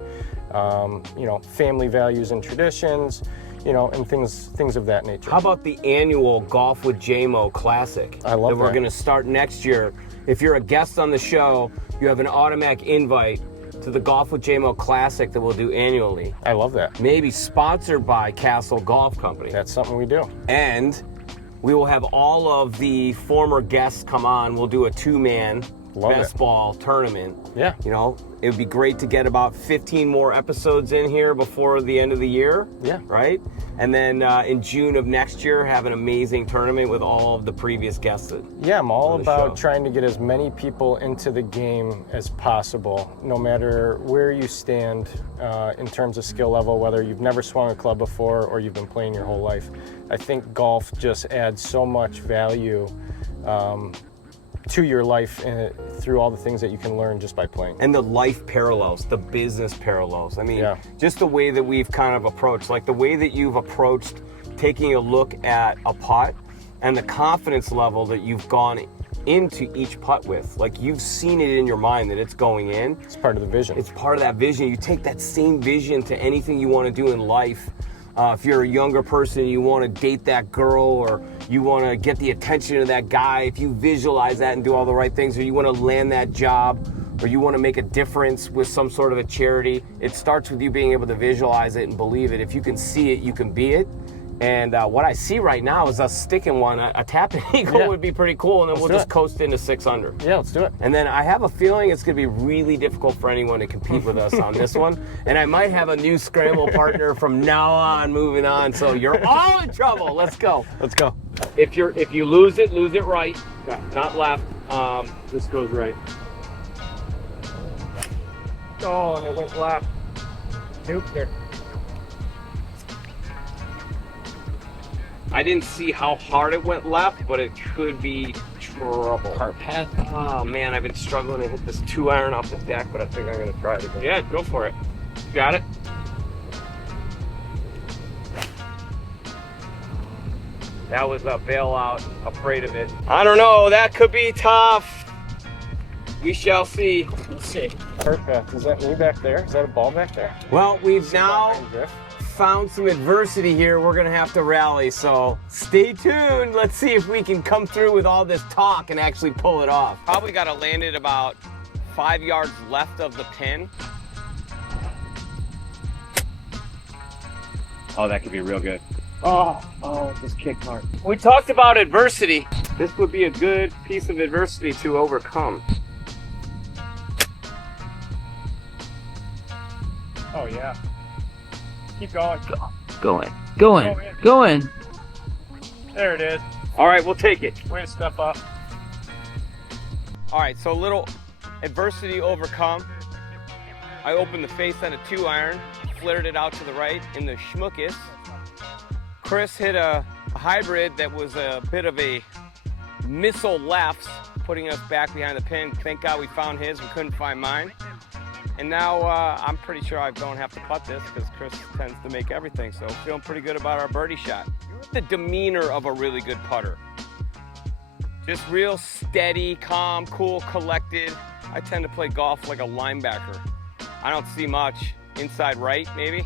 family values and traditions, and things of that nature. How about the annual Golf with JMO Classic? I love that. We're going to start next year. If you're a guest on the show, you have an automatic invite to the Golf with JMO Classic that we'll do annually. I love that. Maybe sponsored by Castle Golf Company. That's something we do. And we will have all of the former guests come on. We'll do a 2-man best ball tournament. Yeah. It would be great to get about 15 more episodes in here before the end of the year. Yeah. Right? And then in June of next year, have an amazing tournament with all of the previous guests. Yeah, I'm all about trying to get as many people into the game as possible, no matter where you stand in terms of skill level, whether you've never swung a club before or you've been playing your whole life. I think golf just adds so much value to your life through all the things that you can learn just by playing. And the life parallels, the business parallels. I mean, just the way that we've kind of approached, like the way that you've approached taking a look at a putt and the confidence level that you've gone into each putt with. Like you've seen it in your mind that it's going in. It's part of the vision. It's part of that vision. You take that same vision to anything you want to do in life. If you're a younger person, you want to date that girl, or you want to get the attention of that guy, if you visualize that and do all the right things, or you want to land that job, or you want to make a difference with some sort of a charity, it starts with you being able to visualize it and believe it. If you can see it, you can be it. And what I see right now is us sticking one. A tapping eagle would be pretty cool, and then we'll just coast into 6 under. Yeah, let's do it. And then I have a feeling it's going to be really difficult for anyone to compete with us on this one. And I might have a new scramble partner from now on, moving on. So you're all in trouble. Let's go. Let's go. If you lose it right, not left. This goes right. Oh, and it went left. Nuked her. I didn't see how hard it went left, but it could be trouble. Cart path. Oh man, I've been struggling to hit this 2-iron off the deck, but I think I'm gonna try it again. Yeah, go for it. You got it? That was a bailout, afraid of it. I don't know, that could be tough. We shall see. Let's see. Perfect. Is that me back there? Is that a ball back there? Well, we've now found some adversity here. We're gonna have to rally, so stay tuned. Let's see if we can come through with all this talk and actually pull it off. Probably gotta land it about 5 yards left of the pin. Oh, that could be real good. Oh, this kicked hard. We talked about adversity. This would be a good piece of adversity to overcome. Oh, yeah. Keep going. Going. There it is. All right, we'll take it. Way to step up. All right, so a little adversity overcome. I opened the face on a 2-iron, flared it out to the right in the schmuckus. Chris hit a hybrid that was a bit of a missile left, putting us back behind the pin. Thank God we found his, we couldn't find mine. And now I'm pretty sure I don't have to putt this because Chris tends to make everything. So feeling pretty good about our birdie shot. The demeanor of a really good putter. Just real steady, calm, cool, collected. I tend to play golf like a linebacker. I don't see much. Inside right, maybe.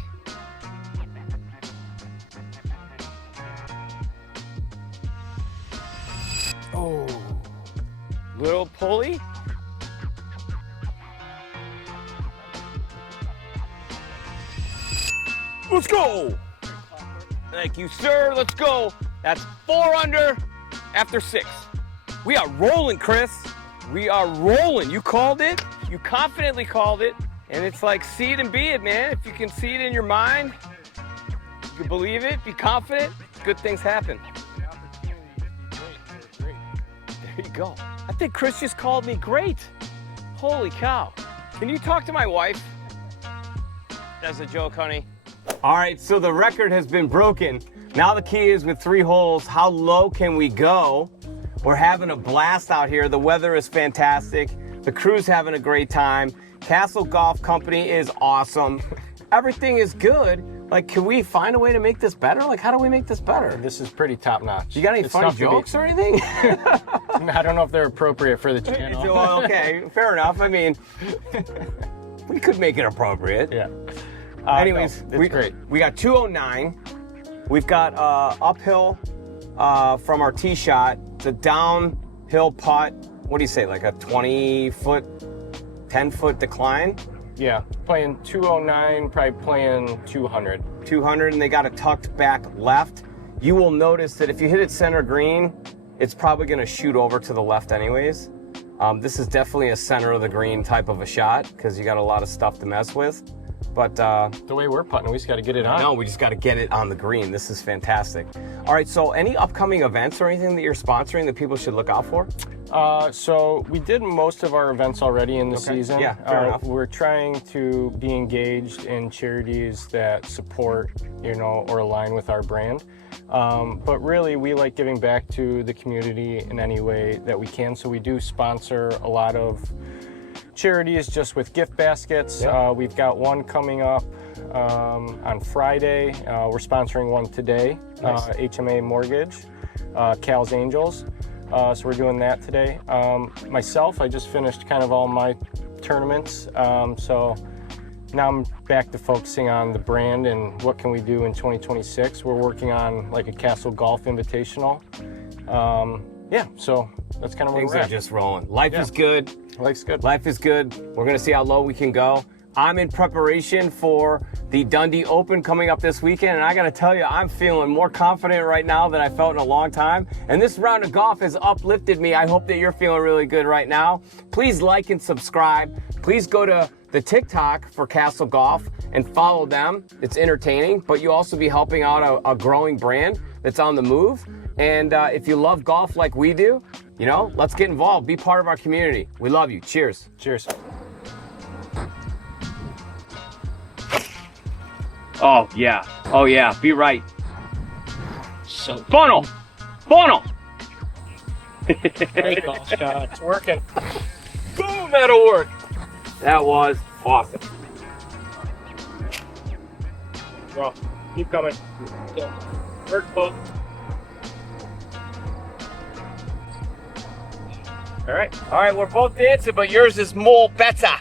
Oh, little pulley. Let's go. Thank you, sir. Let's go. That's 4 under after 6. We are rolling, Chris. We are rolling. You called it. You confidently called it. And it's like, see it and be it, man. If you can see it in your mind, you can believe it, be confident, good things happen. There you go. I think Chris just called me great. Holy cow. Can you talk to my wife? That's a joke, honey. All right, so the record has been broken. Now the key is with 3 holes, how low can we go? We're having a blast out here. The weather is fantastic. The crew's having a great time. Castle Golf Company is awesome. Everything is good. Like, can we find a way to make this better? Like, how do we make this better? This is pretty top notch. You got any funny jokes or anything? I don't know if they're appropriate for the channel. Well, okay, fair enough. I mean, we could make it appropriate. Yeah. Anyways, no, it's great. We got 209. We've got uphill from our tee shot. It's a downhill putt. What do you say, like a 20-foot, 10-foot decline? Yeah, playing 209, probably playing 200. 200, and they got it tucked back left. You will notice that if you hit it center green, it's probably going to shoot over to the left anyways. This is definitely a center of the green type of a shot because you got a lot of stuff to mess with. But the way we're putting, we just got to get it on. No, we just got to get it on the green. This is fantastic. All right, so any upcoming events or anything that you're sponsoring that people should look out for? So we did most of our events already in the season. Yeah, fair enough. We're trying to be engaged in charities that support, or align with our brand. But really, we like giving back to the community in any way that we can. So we do sponsor a lot of charities just with gift baskets. Yep. We've got one coming up on Friday. We're sponsoring one today. Nice. HMA Mortgage, Cal's Angels. So we're doing that today. Myself, I just finished kind of all my tournaments. So now I'm back to focusing on the brand and what can we do in 2026. We're working on like a Castle Golf Invitational. Yeah, so that's kind of where Things we're are at. just rolling. Life is good. Life's good. Life is good. We're going to see how low we can go. I'm in preparation for the Dundee Open coming up this weekend, and I gotta tell you, I'm feeling more confident right now than I felt in a long time. And this round of golf has uplifted me. I hope that you're feeling really good right now. Please like and subscribe. Please go to the TikTok for Castle Golf and follow them. It's entertaining, but you also be helping out a growing brand that's on the move. And if you love golf like we do, you know, let's get involved. Be part of our community. We love you. Cheers. Cheers. Oh, yeah. Oh, yeah. Be right. So Funnel. Funnel. great golf shot. It's working. Boom, that'll work. That was awesome. Well, keep coming. Work both. All right, we're both dancing, but yours is more better.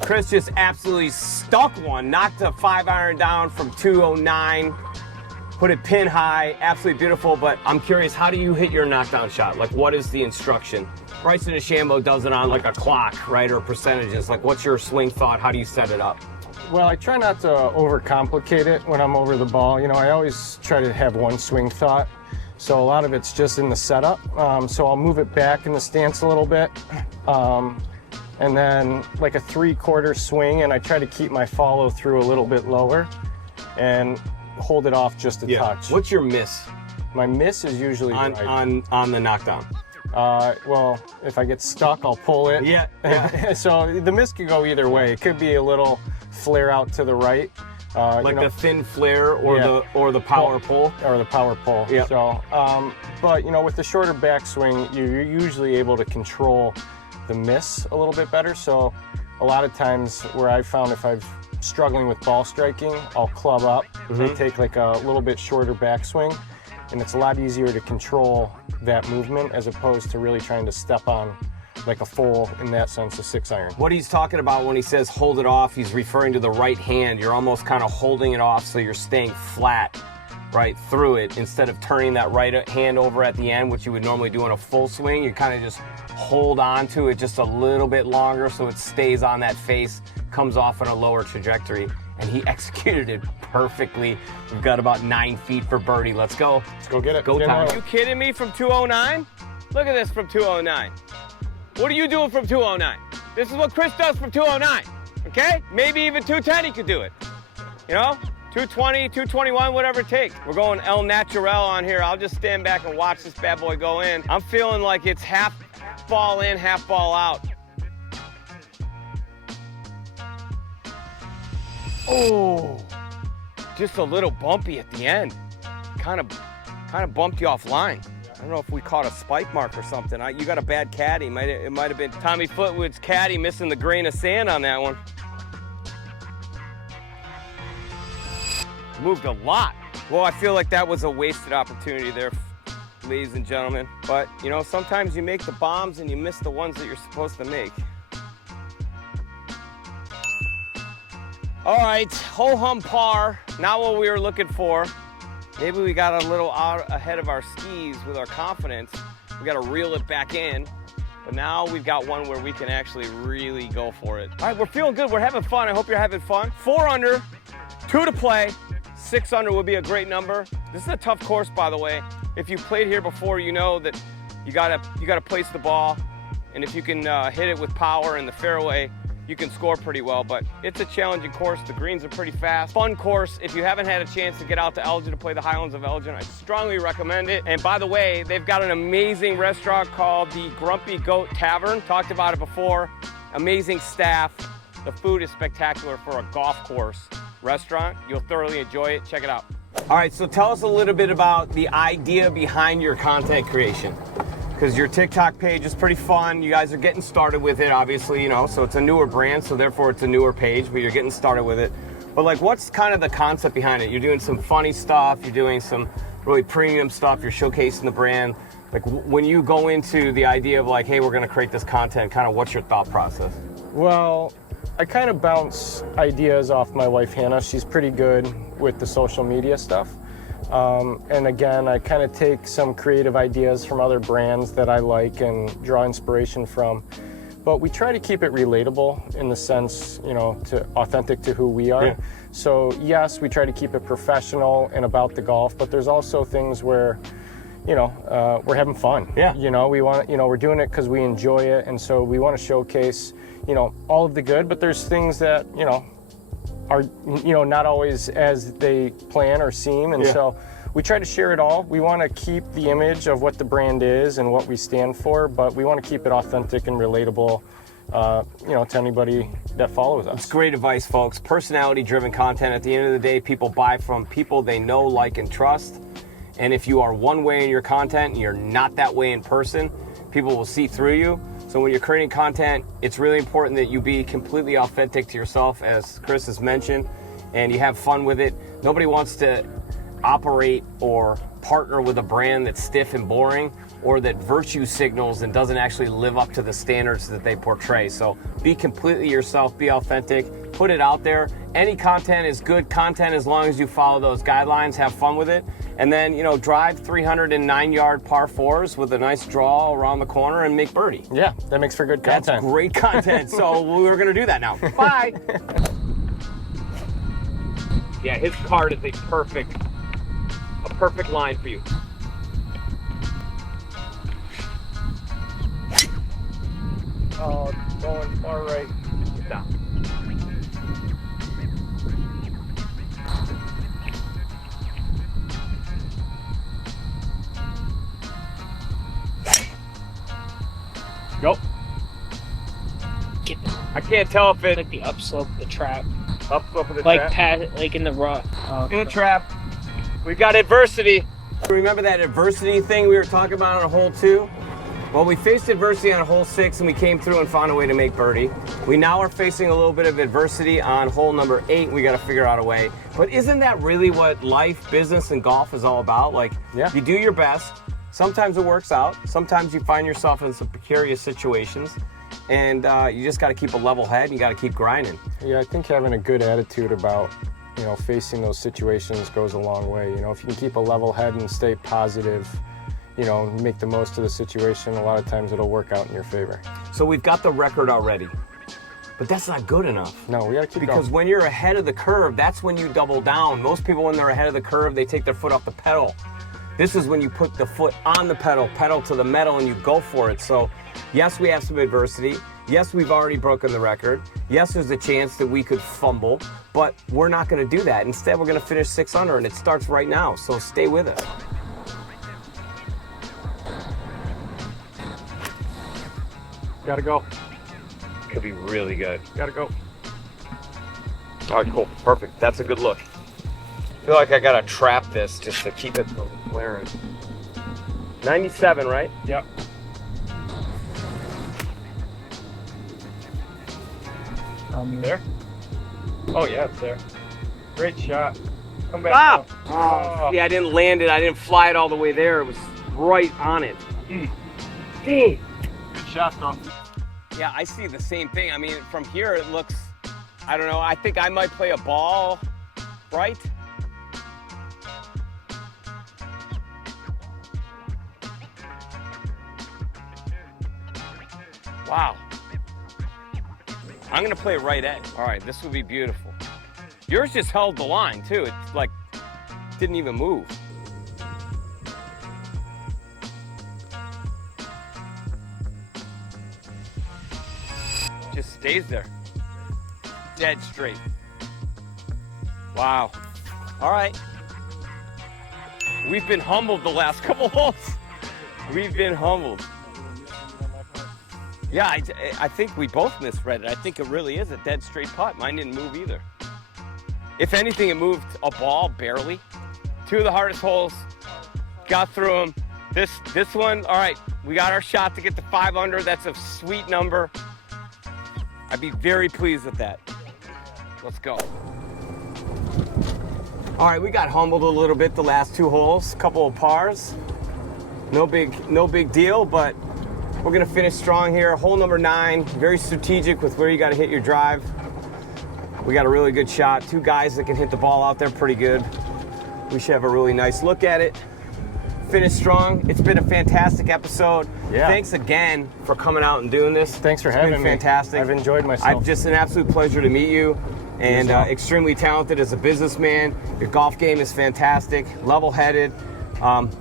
Chris just absolutely stuck one, knocked a 5-iron down from 209, put it pin high, absolutely beautiful. But I'm curious, how do you hit your knockdown shot? Like, what is the instruction? Bryson DeChambeau does it on like a clock, right, or percentages. Like, what's your swing thought? How do you set it up? Well, I try not to overcomplicate it when I'm over the ball. You know, I always try to have one swing thought. So a lot of it's just in the setup. So I'll move it back in the stance a little bit. And then like a 3/4 swing, and I try to keep my follow through a little bit lower and hold it off just a touch. What's your miss My miss is usually on, right. on the knockdown? Well, if I get stuck, I'll pull it. Yeah. So the miss could go either way. It could be a little flare out to the right. Like the thin flare or the power pull? Or the power pull. Yeah. So, but you know, with the shorter backswing, you're usually able to control the miss a little bit better. So a lot of times where I've found if I'm struggling with ball striking, I'll club up and take like a little bit shorter backswing. And it's a lot easier to control that movement as opposed to really trying to step on like a full, in that sense, a 6-iron. What he's talking about when he says hold it off, he's referring to the right hand. You're almost kind of holding it off so you're staying flat right through it instead of turning that right hand over at the end, which you would normally do in a full swing. You kind of just hold on to it just a little bit longer so it stays on that face, comes off on a lower trajectory. And he executed it perfectly. We've got about 9 feet for birdie. Let's go. Let's go get it. Go time. Are you kidding me from 209? Look at this from 209. What are you doing from 209? This is what Chris does from 209, okay? Maybe even 210 he could do it. You know, 220, 221, whatever it takes. We're going El Natural on here. I'll just stand back and watch this bad boy go in. I'm feeling like it's half ball in, half ball out. Oh, just a little bumpy at the end. Kind of bumped you offline. I don't know if we caught a spike mark or something. You got a bad caddy. It might have been Tommy Footwood's caddy missing the grain of sand on that one. Moved a lot. Well, I feel like that was a wasted opportunity there, ladies and gentlemen. But, you know, sometimes you make the bombs and you miss the ones that you're supposed to make. All right, ho-hum par. Not what we were looking for. Maybe we got a little out ahead of our skis with our confidence. We got to reel it back in. But now we've got one where we can actually really go for it. All right, we're feeling good. We're having fun. I hope you're having fun. 4 under, 2 to play. 6 under would be a great number. This is a tough course, by the way. If you played here before, you know that you gotta place the ball, and if you can hit it with power in the fairway, you can score pretty well. But it's a challenging course. The greens are pretty fast. Fun course. If you haven't had a chance to get out to Elgin to play the Highlands of Elgin, I strongly recommend it. And by the way, they've got an amazing restaurant called the Grumpy Goat Tavern. Talked about it before. Amazing staff. The food is spectacular for a golf course restaurant. You'll thoroughly enjoy it. Check it out. All right, so tell us a little bit about the idea behind your content creation. Because your TikTok page is pretty fun. You guys are getting started with it, obviously, you know, so it's a newer brand, so therefore it's a newer page, but you're getting started with it. But like, what's kind of the concept behind it? You're doing some funny stuff, you're doing some really premium stuff, you're showcasing the brand. Like, when you go into the idea of like, hey, we're gonna create this content, kind of what's your thought process? Well, I kind of bounce ideas off my wife, Hannah. She's pretty good with the social media stuff. And again, I kind of take some creative ideas from other brands that I like and draw inspiration from. but we try to keep it relatable in the sense, you know, to authentic to who we are. Yeah. So yes, we try to keep it professional and about the golf, but there's also things where, you know, we're having fun. Yeah. You know, we're doing it because we enjoy it, and so we want to showcase, you know, all of the good, but there's things that, you know, are, you know, not always as they plan or seem, and so we try to share it all. We want to keep the image of what the brand is and what we stand for, but we want to keep it authentic and relatable, you know, to anybody that follows us. It's great advice, folks. Personality-driven content. At the end of the day, people buy from people they know, like, and trust. And if you are one way in your content and you're not that way in person, people will see through you. So when you're creating content, it's really important that you be completely authentic to yourself, as Chris has mentioned, and you have fun with it. Nobody wants to operate or partner with a brand that's stiff and boring, or that virtue signals and doesn't actually live up to the standards that they portray. So be completely yourself, be authentic, put it out there. Any content is good content as long as you follow those guidelines, have fun with it. And then, you know, drive 309-yard par fours with a nice draw around the corner and make birdie. Yeah, that makes for good content. That's great content. So we're gonna do that now. Bye. Yeah, his card is a perfect line for you. Oh, going far right. Get down. Go. Get I can't tell if it's like the upslope, the trap, upslope of the like trap. like in the rough. In the trap. We've got adversity. Remember that adversity thing we were talking about on hole 2? Well, we faced adversity on hole 6 and we came through and found a way to make birdie. We now are facing a little bit of adversity on hole number 8. We got to figure out a way. But isn't that really what life, business, and golf is all about? Like, you do your best. Sometimes it works out. Sometimes you find yourself in some precarious situations. And you just got to keep a level head and you got to keep grinding. Yeah, I think having a good attitude about, you know, facing those situations goes a long way. You know, if you can keep a level head and stay positive, you know, make the most of the situation, a lot of times it'll work out in your favor. So we've got the record already, but that's not good enough. No, we gotta keep Because going. when you're ahead of the curve, that's when you double down. Most people, when they're ahead of the curve, they take their foot off the pedal. This is when you put the foot on the pedal to the metal, and you go for it. So yes, we have some adversity. Yes, we've already broken the record. Yes, there's a chance that we could fumble, but we're not gonna do that. Instead, we're gonna finish 6 under, and it starts right now, so stay with us. Gotta go. Could be really good. Gotta go. All right, cool, perfect. That's a good look. I feel like I gotta trap this just to keep it from flaring. 97, right? Yep. There? Oh yeah, it's there. Great shot. Come back. Stop! Oh. Yeah, I didn't land it. I didn't fly it all the way there. It was right on it. Dang. Good shot though. Yeah, I see the same thing. I mean, from here it looks, I don't know, I think I might play a ball right. Wow. I'm gonna play right edge. All right, this would be beautiful. Yours just held the line too. It's like, didn't even move. Just stays there. Dead straight. Wow. All right. We've been humbled the last couple holes. We've been humbled. Yeah, I think we both misread it. I think it really is a dead straight putt. Mine didn't move either. If anything, it moved a ball, barely. 2 of the hardest holes, got through them. This one, all right, we got our shot to get to 5 under. That's a sweet number. I'd be very pleased with that. Let's go. All right, we got humbled a little bit the last 2 holes, couple of pars. No big deal, but we're gonna finish strong here. Hole number 9, very strategic with where you gotta hit your drive. We got a really good shot. 2 guys that can hit the ball out there pretty good. We should have a really nice look at it. finish strong. It's been a fantastic episode. Yeah. Thanks again for coming out and doing this. Thanks for It's having been me. fantastic. I've enjoyed myself. I've just an absolute pleasure to meet you. And as well. extremely talented as a businessman. Your golf game is fantastic, level-headed.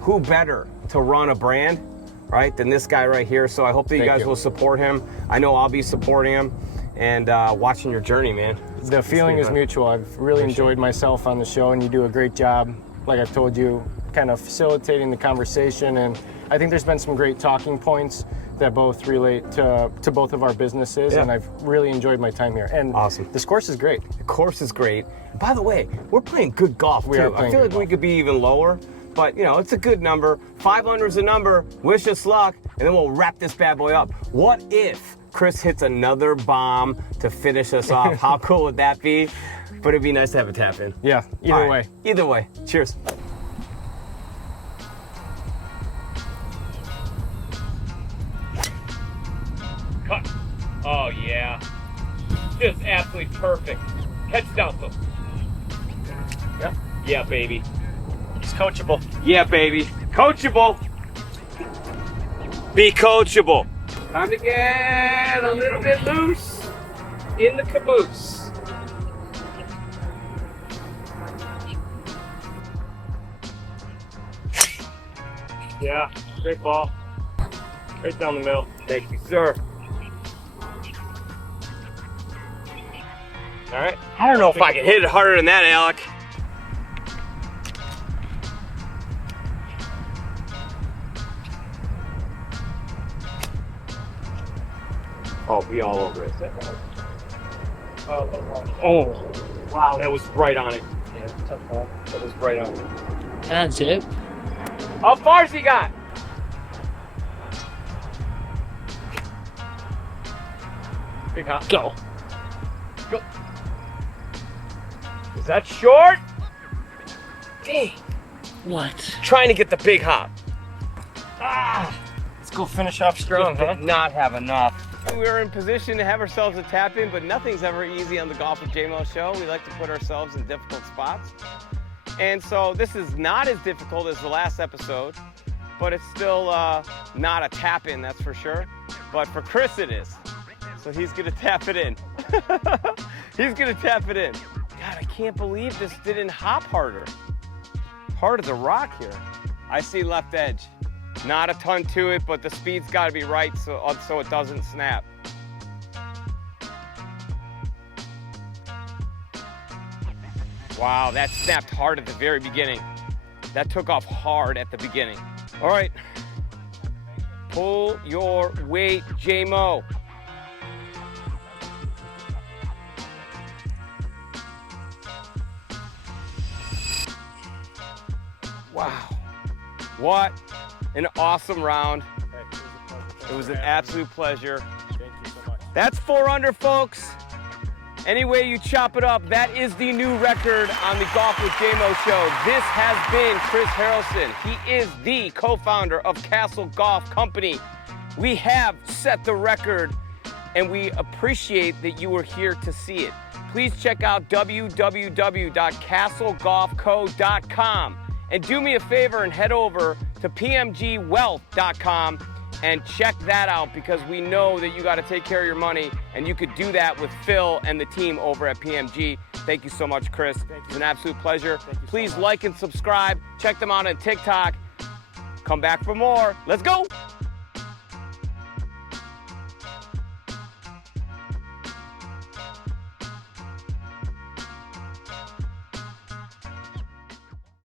Who better to run a brand, right, than this guy right here? So I hope that you guys will support him. I know I'll be supporting him and watching your journey, man. The feeling is mutual. I've really enjoyed myself on the show, and you do a great job, like I've told you, kind of facilitating the conversation. And I think there's been some great talking points that both relate to both of our businesses, and I've really enjoyed my time here. And awesome. This course is great. The course is great. By the way, we're playing good golf, too. I feel like we could be even lower, but, you know, it's a good number. 500 is a number. Wish us luck, and then we'll wrap this bad boy up. What if Chris hits another bomb to finish us off? How cool would that be? But it'd be nice to have a tap in. Yeah, either way. Either way. Cheers. Cut. Oh, yeah. Just absolutely perfect. Catch down, though. Yeah. Yeah, baby. He's coachable. Yeah, baby. Coachable. Be coachable. Time to get a little bit loose in the caboose. Yeah, great ball. Right down the middle. Thank you, sir. All right. I don't know if I can hit it harder than that, Alec. Oh, be all over it. Oh, wow, that was right on it. Yeah, tough ball. That was right on it. That's it. How far's he got? Big hop. Go. Go. Is that short? Dang. What? Trying to get the big hop. Let's go finish off strong, huh? Did not have enough. We were in position to have ourselves a tap in, but nothing's ever easy on the Golf with JMO show. We like to put ourselves in difficult spots. And so this is not as difficult as the last episode, but it's still not a tap in, that's for sure. But for Chris it is. So he's gonna tap it in. He's gonna tap it in. God, I can't believe this didn't hop harder. Part of the rock here. I see left edge. Not a ton to it, but the speed's gotta be right so it doesn't snap. Wow, that snapped hard at the very beginning. That took off hard at the beginning. All right, pull your weight, JMO. Wow, what an awesome round. It was an absolute pleasure. Thank you so much. That's 4 under, folks. Any way you chop it up, that is the new record on the Golf with JMO show. This has been Chris Harrelson. He is the co-founder of Castle Golf Company. We have set the record, and we appreciate that you were here to see it. Please check out www.castlegolfco.com. And do me a favor and head over to pmgwealth.com and check that out, because we know that you got to take care of your money, and you could do that with Phil and the team over at PMG. Thank you so much, Chris. It's an absolute pleasure. Please like and subscribe. Check them out on TikTok. Come back for more. Let's go.